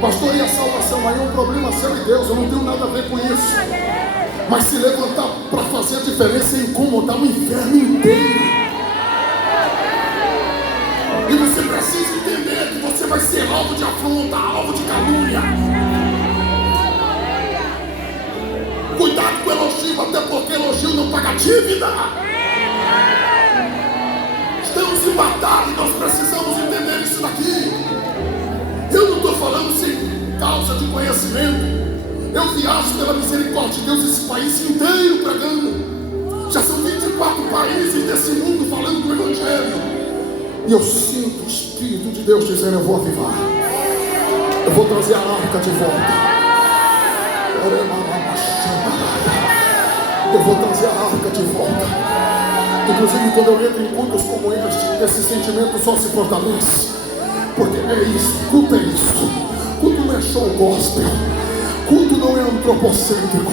Pastor, e a salvação? Aí é um problema seu e Deus, eu não tenho nada a ver com isso. Mas se levantar para fazer a diferença é incomodar o inferno inteiro. E você precisa entender que você vai ser alvo de afronta, alvo de calúnia. Cuidado com o elogio, até porque elogio não paga dívida. Estamos em batalha e nós precisamos entender isso daqui. Eu não estou falando sem causa de conhecimento. Eu viajo pela misericórdia de Deus esse país inteiro pregando. Já são 24 países desse mundo falando do Evangelho. E eu sinto o Espírito de Deus dizendo, eu vou avivar. Eu vou trazer a arca de volta. Eu vou trazer a arca de volta. Inclusive quando eu entro em cultos como esse sentimento só se fortalece. Porque é isso, culto é isso. Culto não é show gospel. Culto não é antropocêntrico.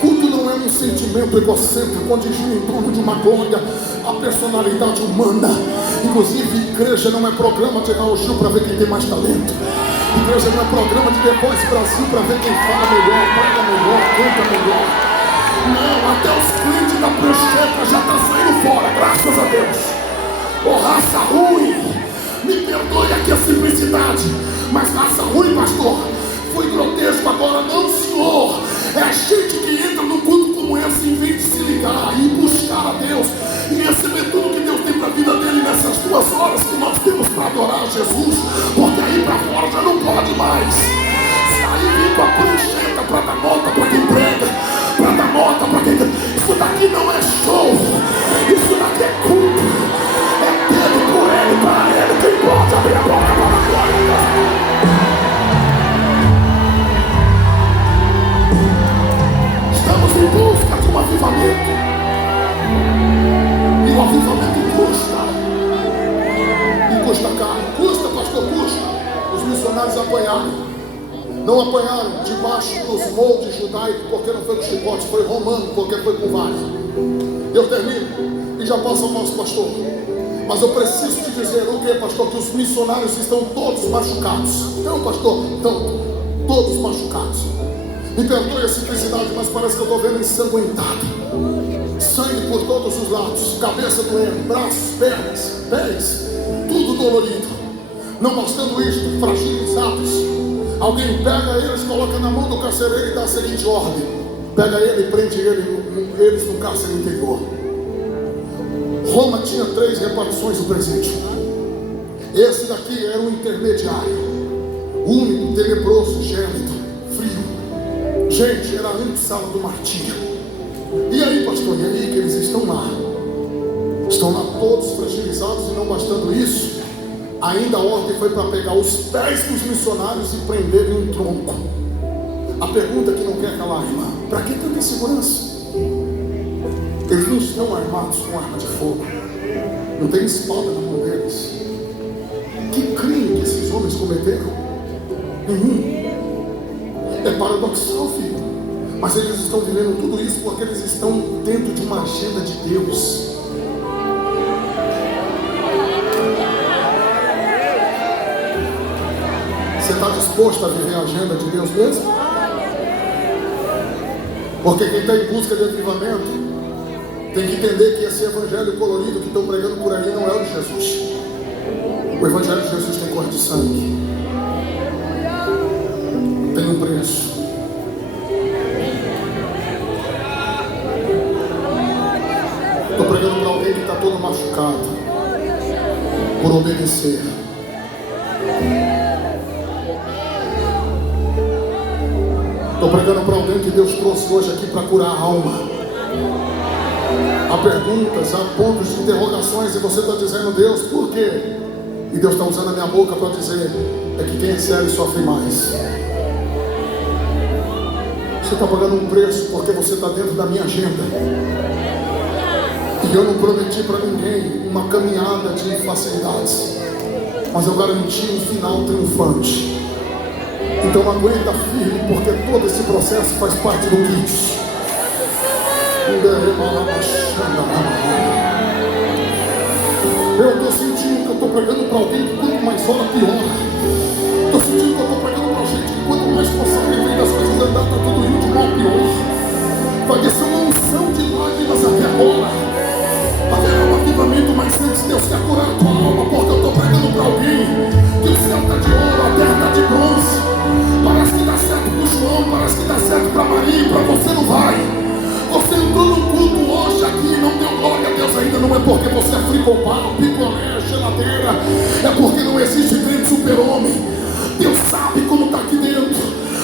Culto não é um sentimento egocêntrico onde gira em torno de uma glória, a personalidade humana. Inclusive, igreja não é programa de elogio para ver quem tem mais talento. Igreja não é programa de depois Brasil para ver quem fala melhor, prega melhor, canta melhor. Não, até os clientes da prancheta já estão saindo fora, graças a Deus. Ô raça ruim, me perdoe aqui a simplicidade, mas raça ruim, pastor, foi grotesco agora, não senhor. É a gente que entra num culto como esse em vez de se ligar e buscar a Deus e receber tudo que Deus tem para a vida dele nessas 2 horas que nós temos para adorar Jesus, porque aí para fora já não pode mais. Sair vir com a prancheta para dar nota para quem prega, para dar nota para quem... Isso daqui não é show, isso daqui é culto. É dele, por ele, para ele, quem pode abrir a boca para a glória de Deus. Estamos em busca de um avivamento. E o avivamento custa. E custa caro. Custa, pastor, custa. Os missionários apanharam. Não apanharam debaixo dos moldes judaicos, porque não foi com chicote, foi romano, porque foi com vara. Eu termino e já passo ao nosso pastor. Mas eu preciso te dizer o que, pastor? Que os missionários estão todos machucados. Não, pastor, estão todos machucados. Me perdoe a simplicidade, mas parece que eu estou vendo ensanguentado. Sangue por todos os lados, cabeça doendo, braços, pernas, pés, tudo dolorido. Não bastando isto, fragilizados. Alguém pega eles, coloca na mão do carcereiro e dá a seguinte ordem: pega ele e prende eles no cárcere interior. Roma tinha 3 repartições do presídio. Esse daqui era o intermediário, úmido, tenebroso, gélido, frio. Gente, era antes sala do martírio. E aí, pastor, e aí que eles estão lá? Estão lá todos fragilizados, e não bastando isso, ainda a ordem foi para pegar os pés dos missionários e prender em um tronco. A pergunta que não quer calar, irmã: para que tanta segurança? Eles não estão armados com arma de fogo, não tem espada na mão deles. Que crime que esses homens cometeram? É paradoxal, filho, mas eles estão vivendo tudo isso porque eles estão dentro de uma agenda de Deus. Você está disposto a viver a agenda de Deus mesmo? Porque quem está em busca de avivamento tem que entender que esse evangelho colorido que estão pregando por aí não é o de Jesus. O evangelho de Jesus tem cor de sangue, tem um preço. Estou pregando para alguém que está todo machucado por obedecer. Estou pregando para alguém que Deus trouxe hoje aqui para curar a alma. Há perguntas, há pontos de interrogações, e você está dizendo: Deus, por quê? E Deus está usando a minha boca para dizer: é que quem é sério sofre mais. Você está pagando um preço porque você está dentro da minha agenda. E eu não prometi para ninguém uma caminhada de facilidades, mas eu garanti um final triunfante. Então aguenta firme, porque todo esse processo faz parte do kit. Eu estou sentindo que eu estou pregando para alguém que quanto mais hora piora. Estou sentindo que eu estou pregando para gente que quanto mais passar vem das coisas andar, está tudo indo de mal a pior. Vai descer uma unção de lágrimas até agora. Haverá um avivamento, mas antes Deus quer curar a tua alma, porque eu estou pregando para alguém que o céu está de ouro, a terra está de bronze. Parece que dá certo para o João, parece que dá certo para Maria, para você não vai. Você entrou no culto hoje aqui e não deu glória a Deus ainda. Não é porque você é frigobar, picolé, geladeira. É porque não existe crente super-homem. Deus sabe como está aqui dentro.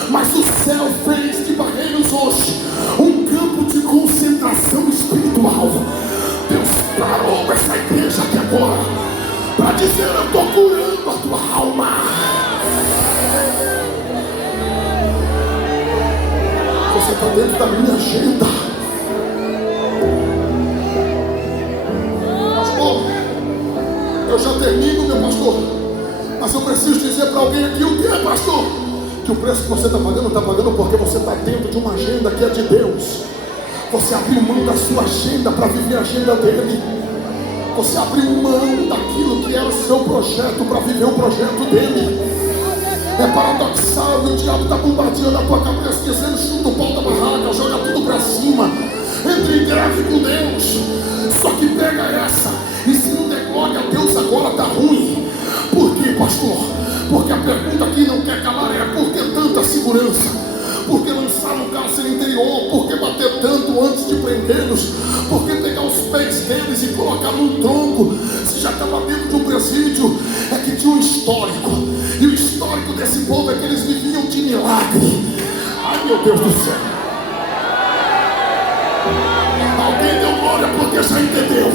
Mas o céu fez de Barreiros hoje um campo de concentração espiritual. Deus parou essa igreja aqui agora para dizer: eu estou curando a tua alma. Você está dentro da minha agenda. Eu já termino, meu pastor, mas eu preciso dizer para alguém aqui: o que é, pastor? Que o preço que você está pagando porque você está dentro de uma agenda que é de Deus. Você abriu mão da sua agenda para viver a agenda dele. Você abriu mão daquilo que era o seu projeto para viver o projeto dele. É paradoxal, e o diabo está bombardeando a tua cabeça dizendo: chuta o pau da barraca, joga tudo para cima, entre em guerra com Deus. Só que pega essa, e se não der glória a Deus agora está ruim. Por quê, pastor? Porque a pergunta que não quer calar é: por que tanta segurança? Por que lançar no cárcere interior? Por que bater tanto antes de prendê-los? Por que pegar os pés deles e colocar num tronco? Se já estava dentro de um presídio, é que tinha um histórico. E o histórico desse povo é que eles viviam de milagre. Ai, meu Deus do céu. Alguém deu glória porque já entendeu.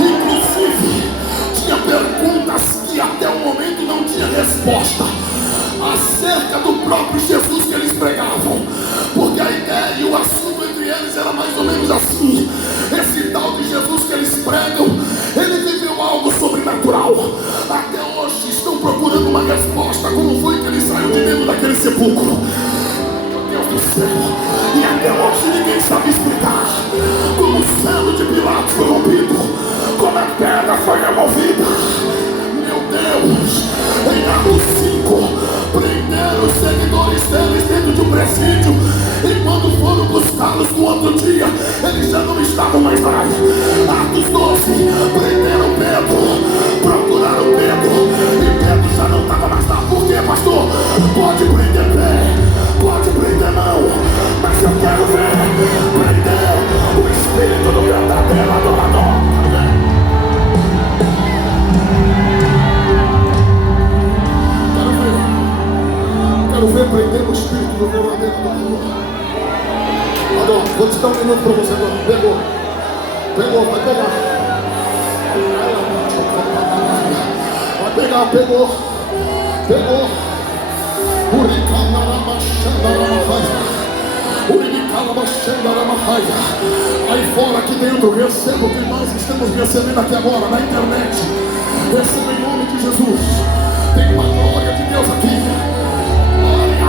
Inclusive, tinha perguntas que até o momento não tinha resposta acerca do próprio Jesus que eles pregavam, porque a ideia e o assunto entre eles era mais ou menos assim: esse tal de Jesus que eles pregam, ele viveu algo sobrenatural. Até hoje estão procurando uma resposta: como foi que ele saiu de dentro daquele sepulcro? Meu Deus do céu! E até hoje ninguém sabe explicar como o selo de Pilatos foi rompido, como a pedra foi removida. Meu Deus! Em Atos 5, prenderam os seguidores deles dentro de um presídio, e quando foram buscá-los no outro dia, eles já não estavam mais lá. Atos 12, prenderam Pedro, procuraram Pedro, e Pedro já não estava mais lá. Por quê, pastor? Pode prender pé, pode prender mão, mas eu quero ver prender o espírito do verdadeiro adorador. Quero ver prender o espírito do verdadeiro adorador. Adoro, vou te dar um minuto para você agora. Pegou, vai pegar. Vai pegar, pegou. Aí fora, aqui dentro, receba o que nós estamos recebendo aqui agora na internet. Receba em nome de Jesus. Tem uma glória de Deus aqui. Olha,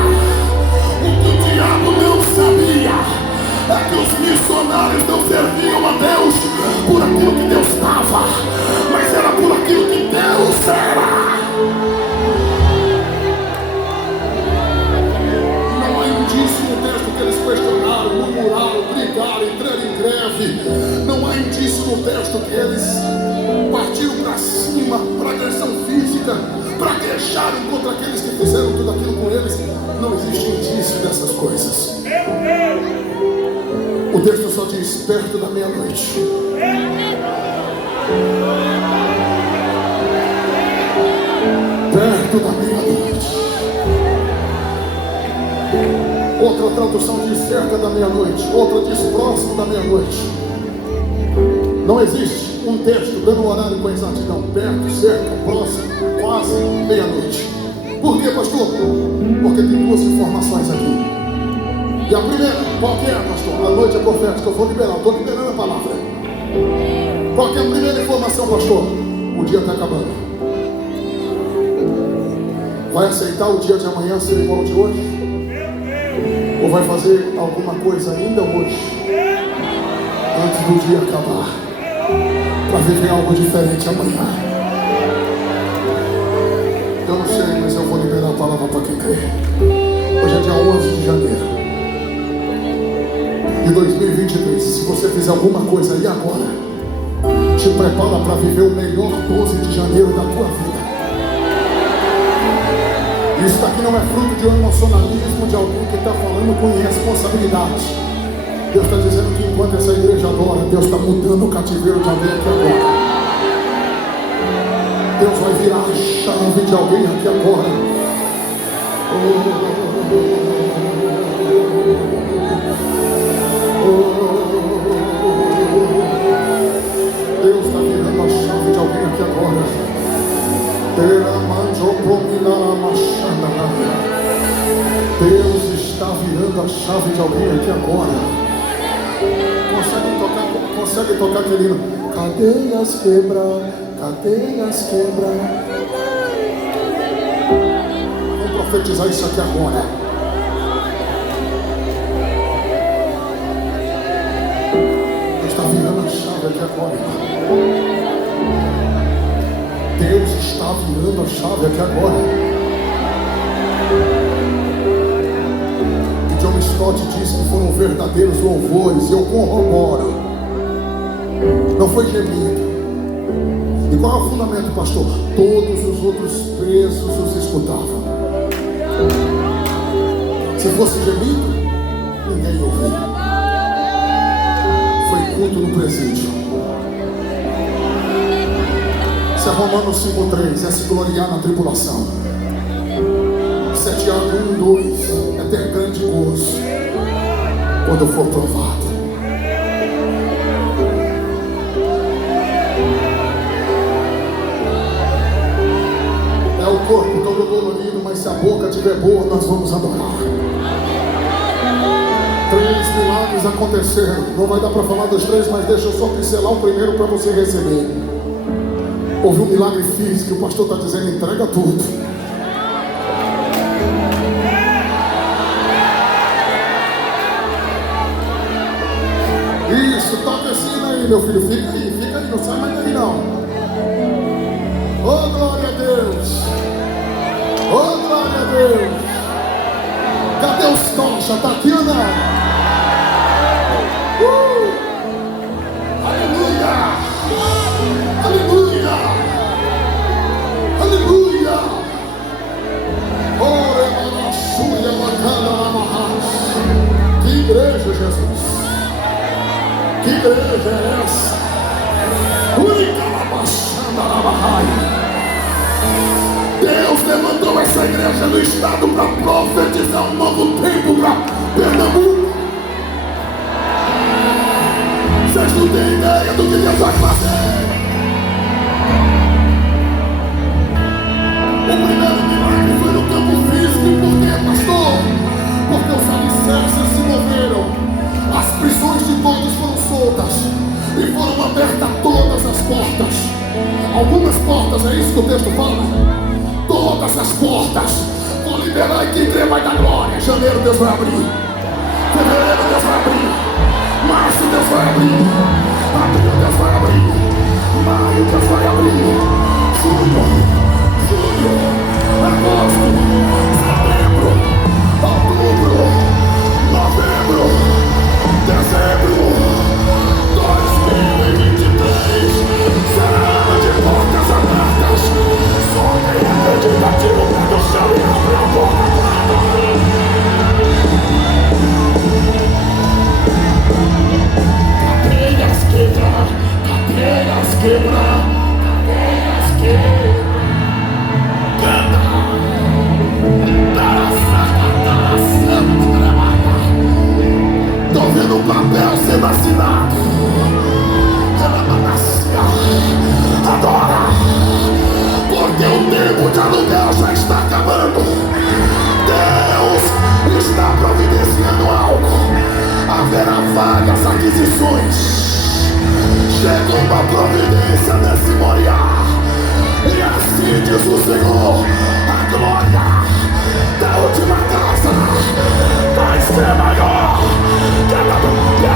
o que o diabo não sabia é que os missionários não serviam a Deus por aquilo que Deus estava, mas era por aquilo que Deus era. Não há indício no texto que eles questionaram, murmuraram, brigaram, entraram em greve. Não há indício no texto que eles partiram para cima, para agressão física, para queixarem contra aqueles que fizeram tudo aquilo com eles. Não existe indício dessas coisas. O texto só diz: perto da meia-noite. Perto da meia-noite. Outra tradução diz cerca da meia-noite, outra diz próximo da meia-noite. Não existe um texto dando um horário com exatidão: perto, cerca, próximo, quase, meia-noite. Por quê, pastor? Porque tem duas informações aqui. E a primeira, qual que é, pastor? A noite é profética, eu vou liberar, estou liberando a palavra. Qual que é a primeira informação, pastor? O dia está acabando. Vai aceitar o dia de amanhã ser igual ao de hoje? Ou vai fazer alguma coisa ainda hoje, antes do dia acabar, para viver algo diferente amanhã? Eu não sei, mas eu vou liberar a palavra para quem crê. Hoje é dia 11 de janeiro de 2023. Se você fizer alguma coisa aí agora, te prepara para viver o melhor 12 de janeiro da tua vida. Isso daqui não é fruto de um emocionalismo de alguém que está falando com irresponsabilidade. Deus está dizendo que enquanto essa igreja adora, Deus está mudando o cativeiro de alguém aqui agora. Deus vai virar a chave de alguém aqui agora. Deus está virando a chave de alguém aqui agora. Deus está virando a chave de alguém aqui agora. Consegue tocar aquele hino? Cadeias quebrar, cadeias quebrar. Vamos profetizar isso aqui agora. Deus está virando a chave aqui agora. Deus está virando a chave aqui agora. E John Stott disse que foram verdadeiros louvores. Eu corroboro. Não foi gemido. E qual é o fundamento, pastor? Todos os outros presos os escutavam. Se fosse gemido, ninguém ouvia. Foi culto no presídio. Isso é Romanos 5,3, é se gloriar na tribulação. Isso é Tiago 1,2, é ter grande gozo quando for provado. É o corpo todo dolorido, mas se a boca estiver boa, nós vamos adorar. 3 milagres aconteceram. Não vai dar para falar dos 3, mas deixa eu só pincelar o primeiro para você receber. Houve um milagre físico, o pastor está dizendo: entrega tudo. Isso, toca assim aí, meu filho. Fica aí, não sai mais daí não. Oh, glória a Deus! Oh, glória a Deus! Cadê os tocha? Está aqui ou não? Aleluia! Aleluia! Aleluia! Ora, Manassúria, Macana, Amarras. Que igreja, Jesus! Que igreja é essa? Deus levantou essa igreja no estado para profetizar um novo tempo para Pernambuco. Vocês não têm ideia do que Deus vai fazer. O primeiro milagre foi no campo físico. E por quê, pastor? Porque os alicerces se moveram, as prisões de todos foram soltas e foram abertas todas as portas. Algumas portas, é isso que o texto fala. Todas as portas. Vou liberar e quem crê vai dar glória. Janeiro Deus vai abrir, fevereiro Deus vai abrir, março Deus vai abrir, abril Deus vai abrir, maio Deus vai abrir, julho, agosto, setembro, outubro, novembro, dezembro, 2023 será ano de portas abertas. Só quem acredita tira o pé do chão e abre a porta. Cadeias quebrar, cadeias quebrar, cadeias quebrar. Tô vendo o papel sendo assinado. Adora, porque o tempo de aluguel já está acabando. Deus está providenciando algo. Haverá várias aquisições. Chegou uma providência nesse Moriá. E assim diz o Senhor: a glória da última casa vai ser maior que a da pega.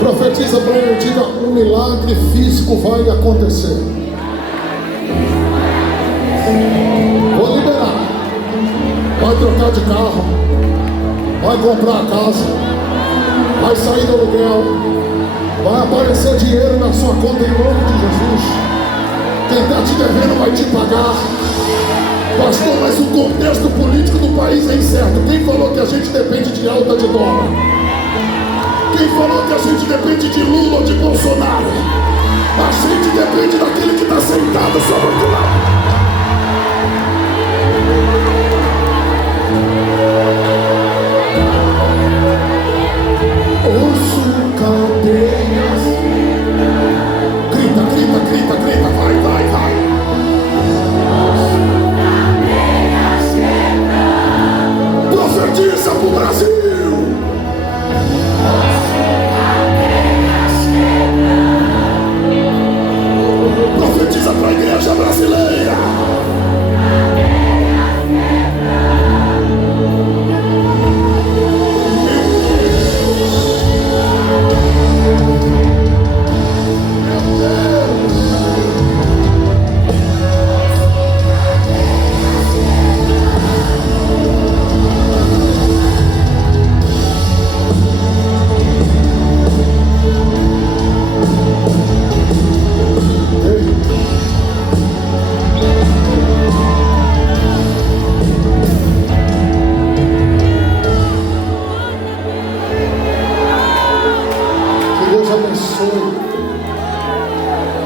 Profetiza para ele, diga: um milagre físico vai acontecer. Vou liberar. Vai trocar de carro, vai comprar a casa, vai sair do aluguel, vai aparecer dinheiro na sua conta em nome de Jesus. Quem está te devendo vai te pagar. Pastor, mas o contexto político do país é incerto. Quem falou que a gente depende de alta de dólar? Quem falou que a gente depende de Lula ou de Bolsonaro? A gente depende daquele que está sentado sobre o lado. Ouço cadeias. Grita, grita, grita, grita. Vai, vai, vai. Profetiza pro Brasil. igreja brasileira.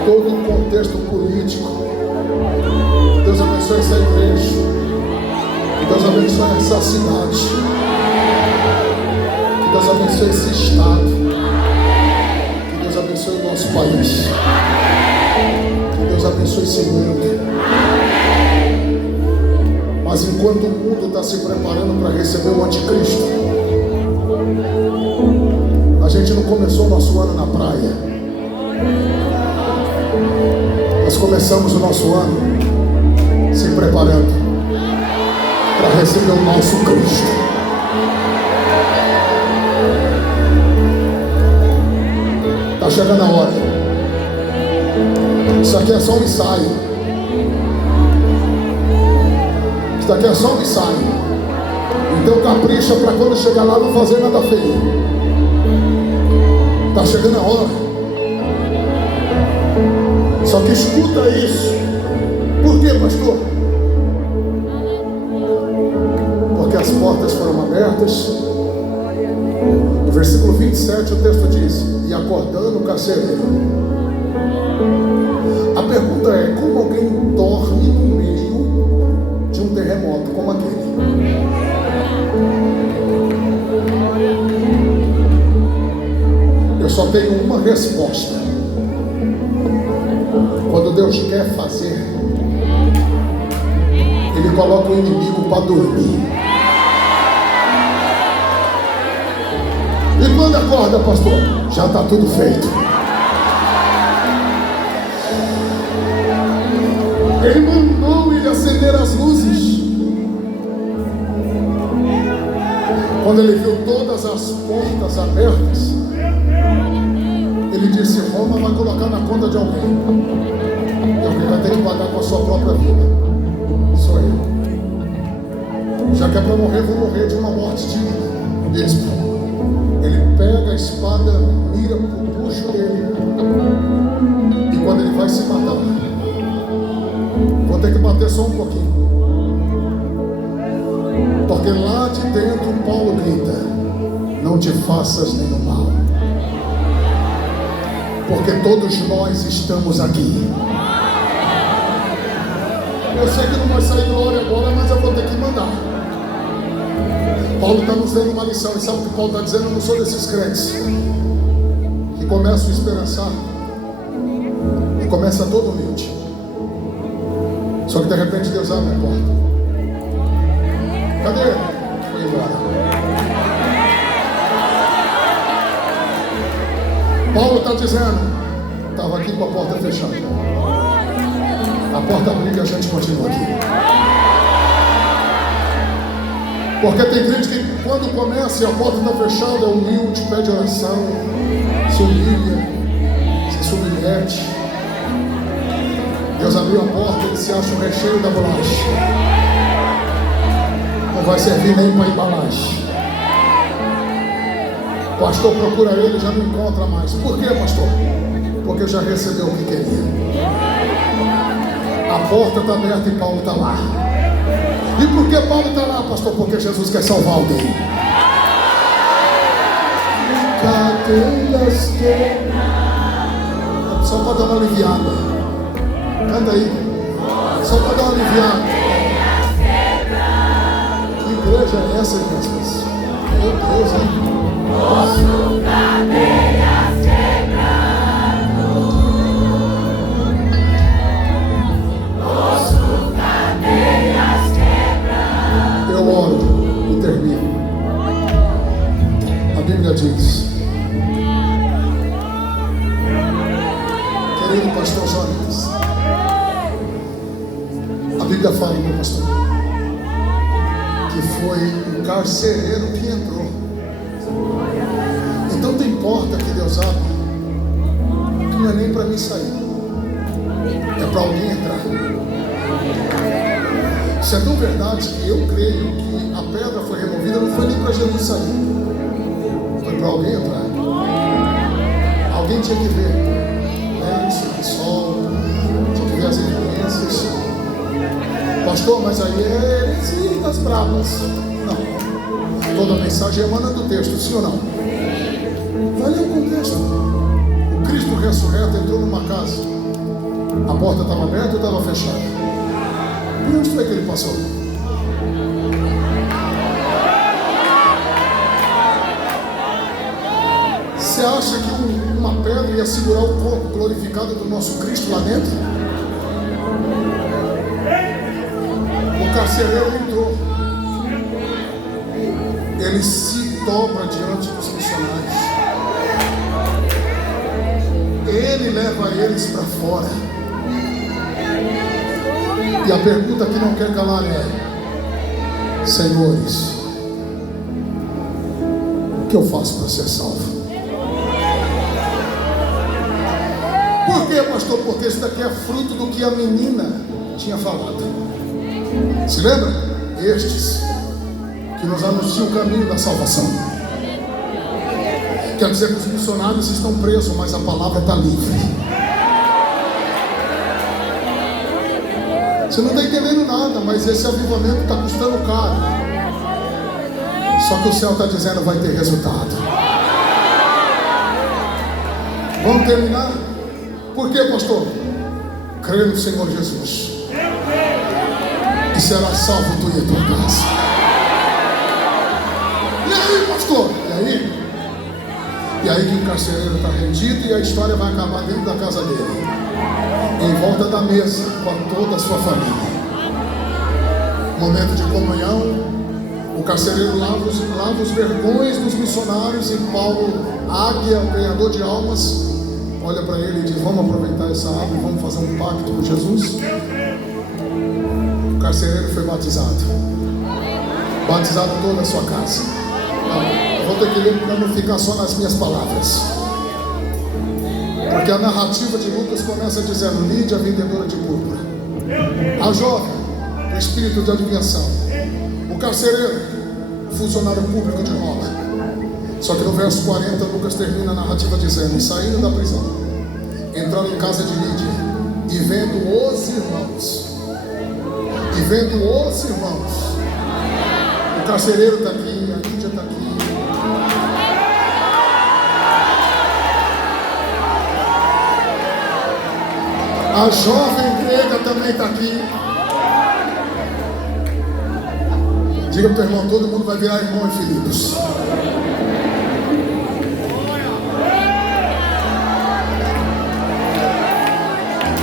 Todo o contexto político. Que Deus abençoe essa igreja. Que Deus abençoe essa cidade. Que Deus abençoe esse estado. Que Deus abençoe o nosso país. Que Deus abençoe esse mundo. Mas enquanto o mundo está se preparando para receber o anticristo, a gente não começou o nosso ano na praia. Nós começamos o nosso ano se preparando para receber o nosso Cristo. Está chegando a hora. Isso aqui é só um ensaio. Isso aqui é só um ensaio. Então capricha para quando chegar lá não fazer nada feio. Está chegando a hora. Só que escuta isso. Por quê, pastor? Porque as portas foram abertas. No versículo 27 o texto diz: e acordando o carcereiro. A pergunta é: como alguém dorme no meio de um terremoto como aquele? Eu só tenho uma resposta. Quando Deus quer fazer, Ele coloca o inimigo para dormir. E quando acorda, pastor, já está tudo feito. Ele mandou ele acender as luzes. Quando ele viu todas as portas abertas, ele disse: Roma vai colocar na conta de alguém. E alguém vai ter que pagar com a sua própria vida. Sou eu. Já que é para morrer, vou morrer de uma morte digna. Bispo. Ele pega a espada, mira para o bucho dele. E quando ele vai se matar, vou ter que bater só um pouquinho. Porque lá de dentro Paulo grita: não te faças nenhum mal. Porque todos nós estamos aqui. Eu sei que não vai sair glória agora, mas eu vou ter que mandar. Paulo está nos dando uma lição. E sabe o que Paulo está dizendo? Eu não sou desses crentes que começam a esperançar e começa todo humilde. Só que de repente Deus abre a porta. Cadê ele? Foi embora. Paulo está dizendo: estava aqui com a porta fechada. A porta abriu e a gente continua aqui. Porque tem gente que quando começa e a porta está fechada, é humilde, pede oração, se humilha, se submete. Deus abriu a porta, ele se acha o recheio da bolacha. Não vai servir nem para embalagem. O pastor procura ele e já não encontra mais. Por quê, pastor? Porque já recebeu o que queria. A porta está aberta e Paulo está lá. E por que Paulo está lá, pastor? Porque Jesus quer salvar alguém. Cadeias quebradas. Só para dar uma aliviada. Canta aí. Só para dar uma aliviada. Que igreja é essa, irmãos? Meu Deus, hein? Posso cadeias quebrando. Posso cadeias quebrando. Eu oro e termino. A Bíblia diz: querido pastor Jonas, Bíblia fala, meu pastor, que foi o carcereiro que entrou. Então tem porta que Deus abre que não é nem para mim sair, é para alguém entrar. Isso é tão verdade que eu creio que a pedra foi removida, não foi nem para Jesus sair, foi para alguém entrar. Alguém tinha que ver lenço, sol, tinha que ver as evidências. Pastor, mas aí é heresia das bravas. Não, toda a mensagem emana do texto, sim ou não? Vai ler o contexto. O Cristo ressurreto entrou numa casa, a porta estava aberta ou estava fechada? Por onde foi que ele passou? Você acha que uma pedra ia segurar o corpo glorificado do nosso Cristo lá dentro? O carcereiro entrou. Ele se dobra diante dos missionários. Ele leva eles para fora. E a pergunta que não quer calar é: senhores, o que eu faço para ser salvo? Por quê, pastor? Porque isso daqui é fruto do que a menina tinha falado. Se lembra? Estes que nos anunciam o caminho da salvação. Quer dizer que os missionários estão presos, mas a palavra está livre. Você não está entendendo nada, mas esse avivamento está custando caro. Só que o céu está dizendo vai ter resultado. Vamos terminar? Por quê, pastor? Crê no Senhor Jesus e será salvo tu e a tua casa. E aí, pastor? E aí que o carcereiro está rendido e a história vai acabar dentro da casa dele, em volta da mesa, com toda a sua família. Momento de comunhão. O carcereiro lava os vergões dos missionários. E Paulo, águia, o ganhador de almas, olha para ele e diz: vamos aproveitar essa água e vamos fazer um pacto com Jesus. O carcereiro foi batizado. Batizado toda a sua casa. Eu vou ter que ler para não ficar só nas minhas palavras, porque a narrativa de Lucas começa dizendo: Lídia, vendedora de púrpura, a jovem, o espírito de adivinhação, o carcereiro, o funcionário público de Roma. Só que no verso 40 Lucas termina a narrativa dizendo: e saindo da prisão, entrando em casa de Lídia, e vendo os irmãos, o carcereiro está aqui, a Lídia está aqui, a jovem grega também está aqui. Diga para o teu irmão: todo mundo vai virar irmão em Filipos.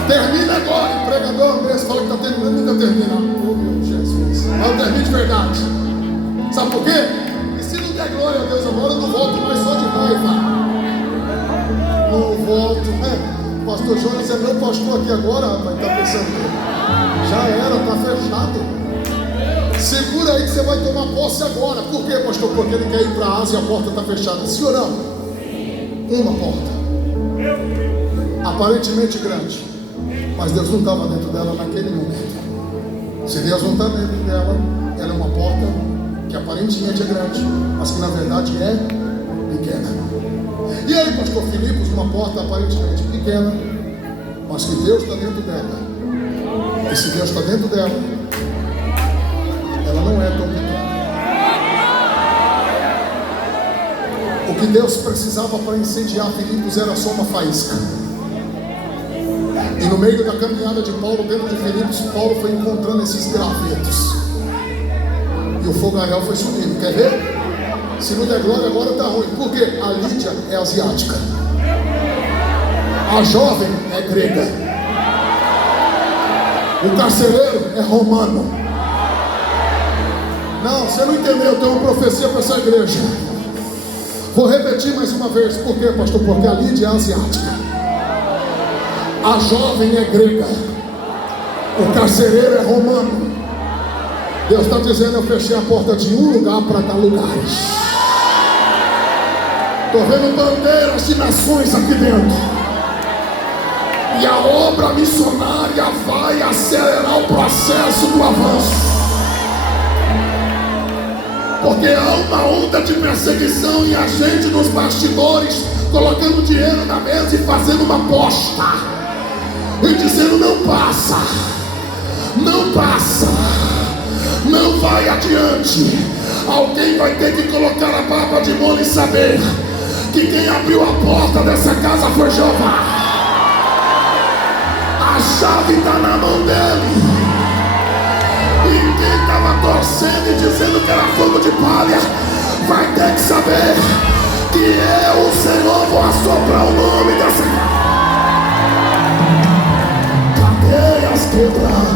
Termina agora, o pregador mesmo fala que está terminando, nunca termina. Oh, meu Jesus, mas eu termino de verdade. Sabe por quê? E se não der glória a Deus agora, eu não volto mais só de raiva. Não volto, Pastor Jonas é meu pastor aqui agora, rapaz, está pensando que já era, está fechado. Segura aí que você vai tomar posse agora. Por quê, pastor? Porque ele quer ir para a Ásia e a porta está fechada. Sim ou não? Uma porta, aparentemente grande, mas Deus não estava dentro dela naquele momento. Se Deus não está dentro dela, ela é uma porta que aparentemente é grande, mas que na verdade é pequena. E aí, pastor Filipos, uma porta aparentemente pequena, mas que Deus está dentro dela. E se Deus está dentro dela, ela não é tão pequena. O que Deus precisava para incendiar Filipos era só uma faísca. E no meio da caminhada de Paulo dentro de Filipos, Paulo foi encontrando esses gravetos. E o fogaréu foi subindo. Quer ver? Se não der glória, agora está ruim. Por quê? A Lídia é asiática, a jovem é grega, o carcereiro é romano. Não, você não entendeu. Eu tenho uma profecia para essa igreja. Vou repetir mais uma vez. Por quê, pastor? Porque a Lídia é asiática, a jovem é grega, O carcereiro é romano. Deus está dizendo: eu fechei a porta de um lugar para dar lugares. Estou vendo bandeiras de nações aqui dentro. E a obra missionária vai acelerar o processo do avanço. Porque há uma onda de perseguição e a gente nos bastidores colocando dinheiro na mesa e fazendo uma aposta e dizendo: não passa, não passa, não vai adiante. Alguém vai ter que colocar a barba de molho e saber que quem abriu a porta dessa casa foi Jeová. A chave está na mão dele. E quem estava torcendo e dizendo que era fogo de palha vai ter que saber que eu, o Senhor, vou assoprar o nome dessa cadeias quebrar,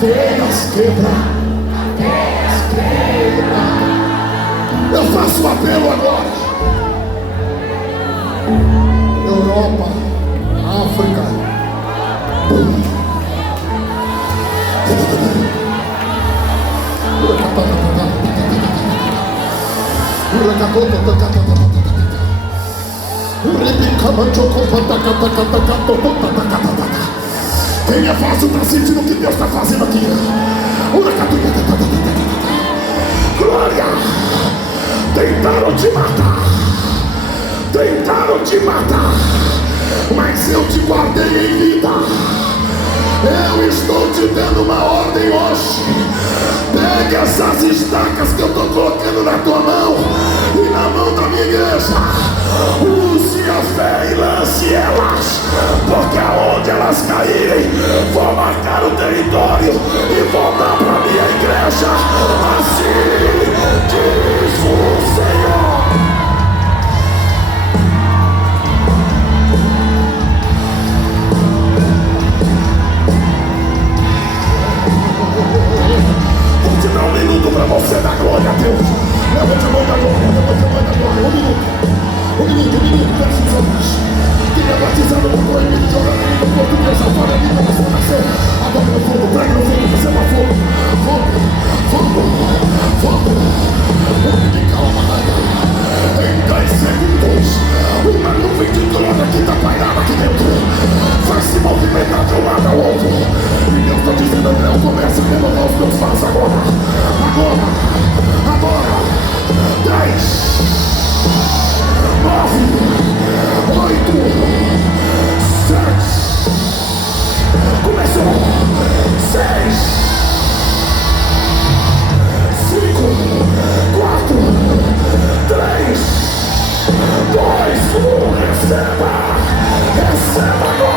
cadeias quebrar, cadeias quebrar. Eu faço um apelo agora. Europa, África, quem é fácil está sentindo o que Deus está fazendo aqui. Glória. Tentaram te matar, tentaram te matar, mas eu te guardei em vida. Eu estou te dando uma ordem hoje. Pegue essas estacas que eu estou colocando na tua mão e na mão da minha igreja. Use a fé e lance elas, porque aonde elas caírem, vou marcar o território e voltar para a minha igreja. Assim diz o Senhor. Dá um minuto para você dar glória a Deus. Levante a mão da glória, levante a mão da glória. Um minuto, feche os olhos. Quem é batizado no proibido de orar na língua portuguesa, fala a língua da sua nação. Agora no fogo, prega no fogo, receba fogo. Fogo, fogo, fogo. Calma, em 10 segundos, uma nuvem de glória que está pairada aqui dentro vai se movimentar de um lado ao outro. E Deus está dizendo: André, começa a renovar os meus passos agora. Agora. 10, 9, 8, 7. Começou. 6, 5, 4, 3, 2, 1. Receba agora.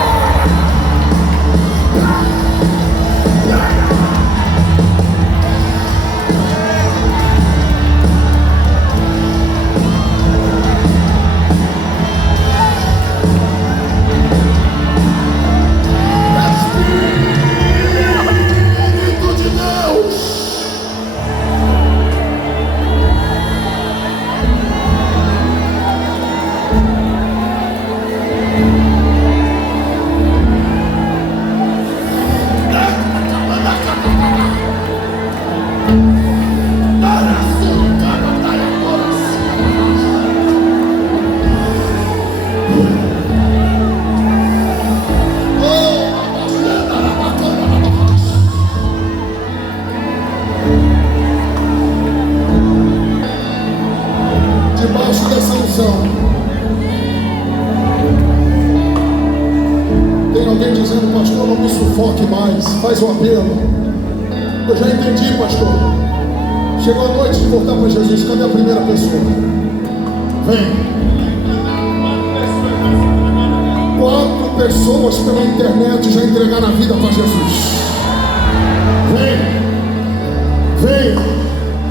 Faz um apelo. Eu já entendi, pastor. Chegou a noite de voltar para Jesus. Cadê a primeira pessoa? Vem. 4 pessoas pela internet já entregaram a vida para Jesus. Vem.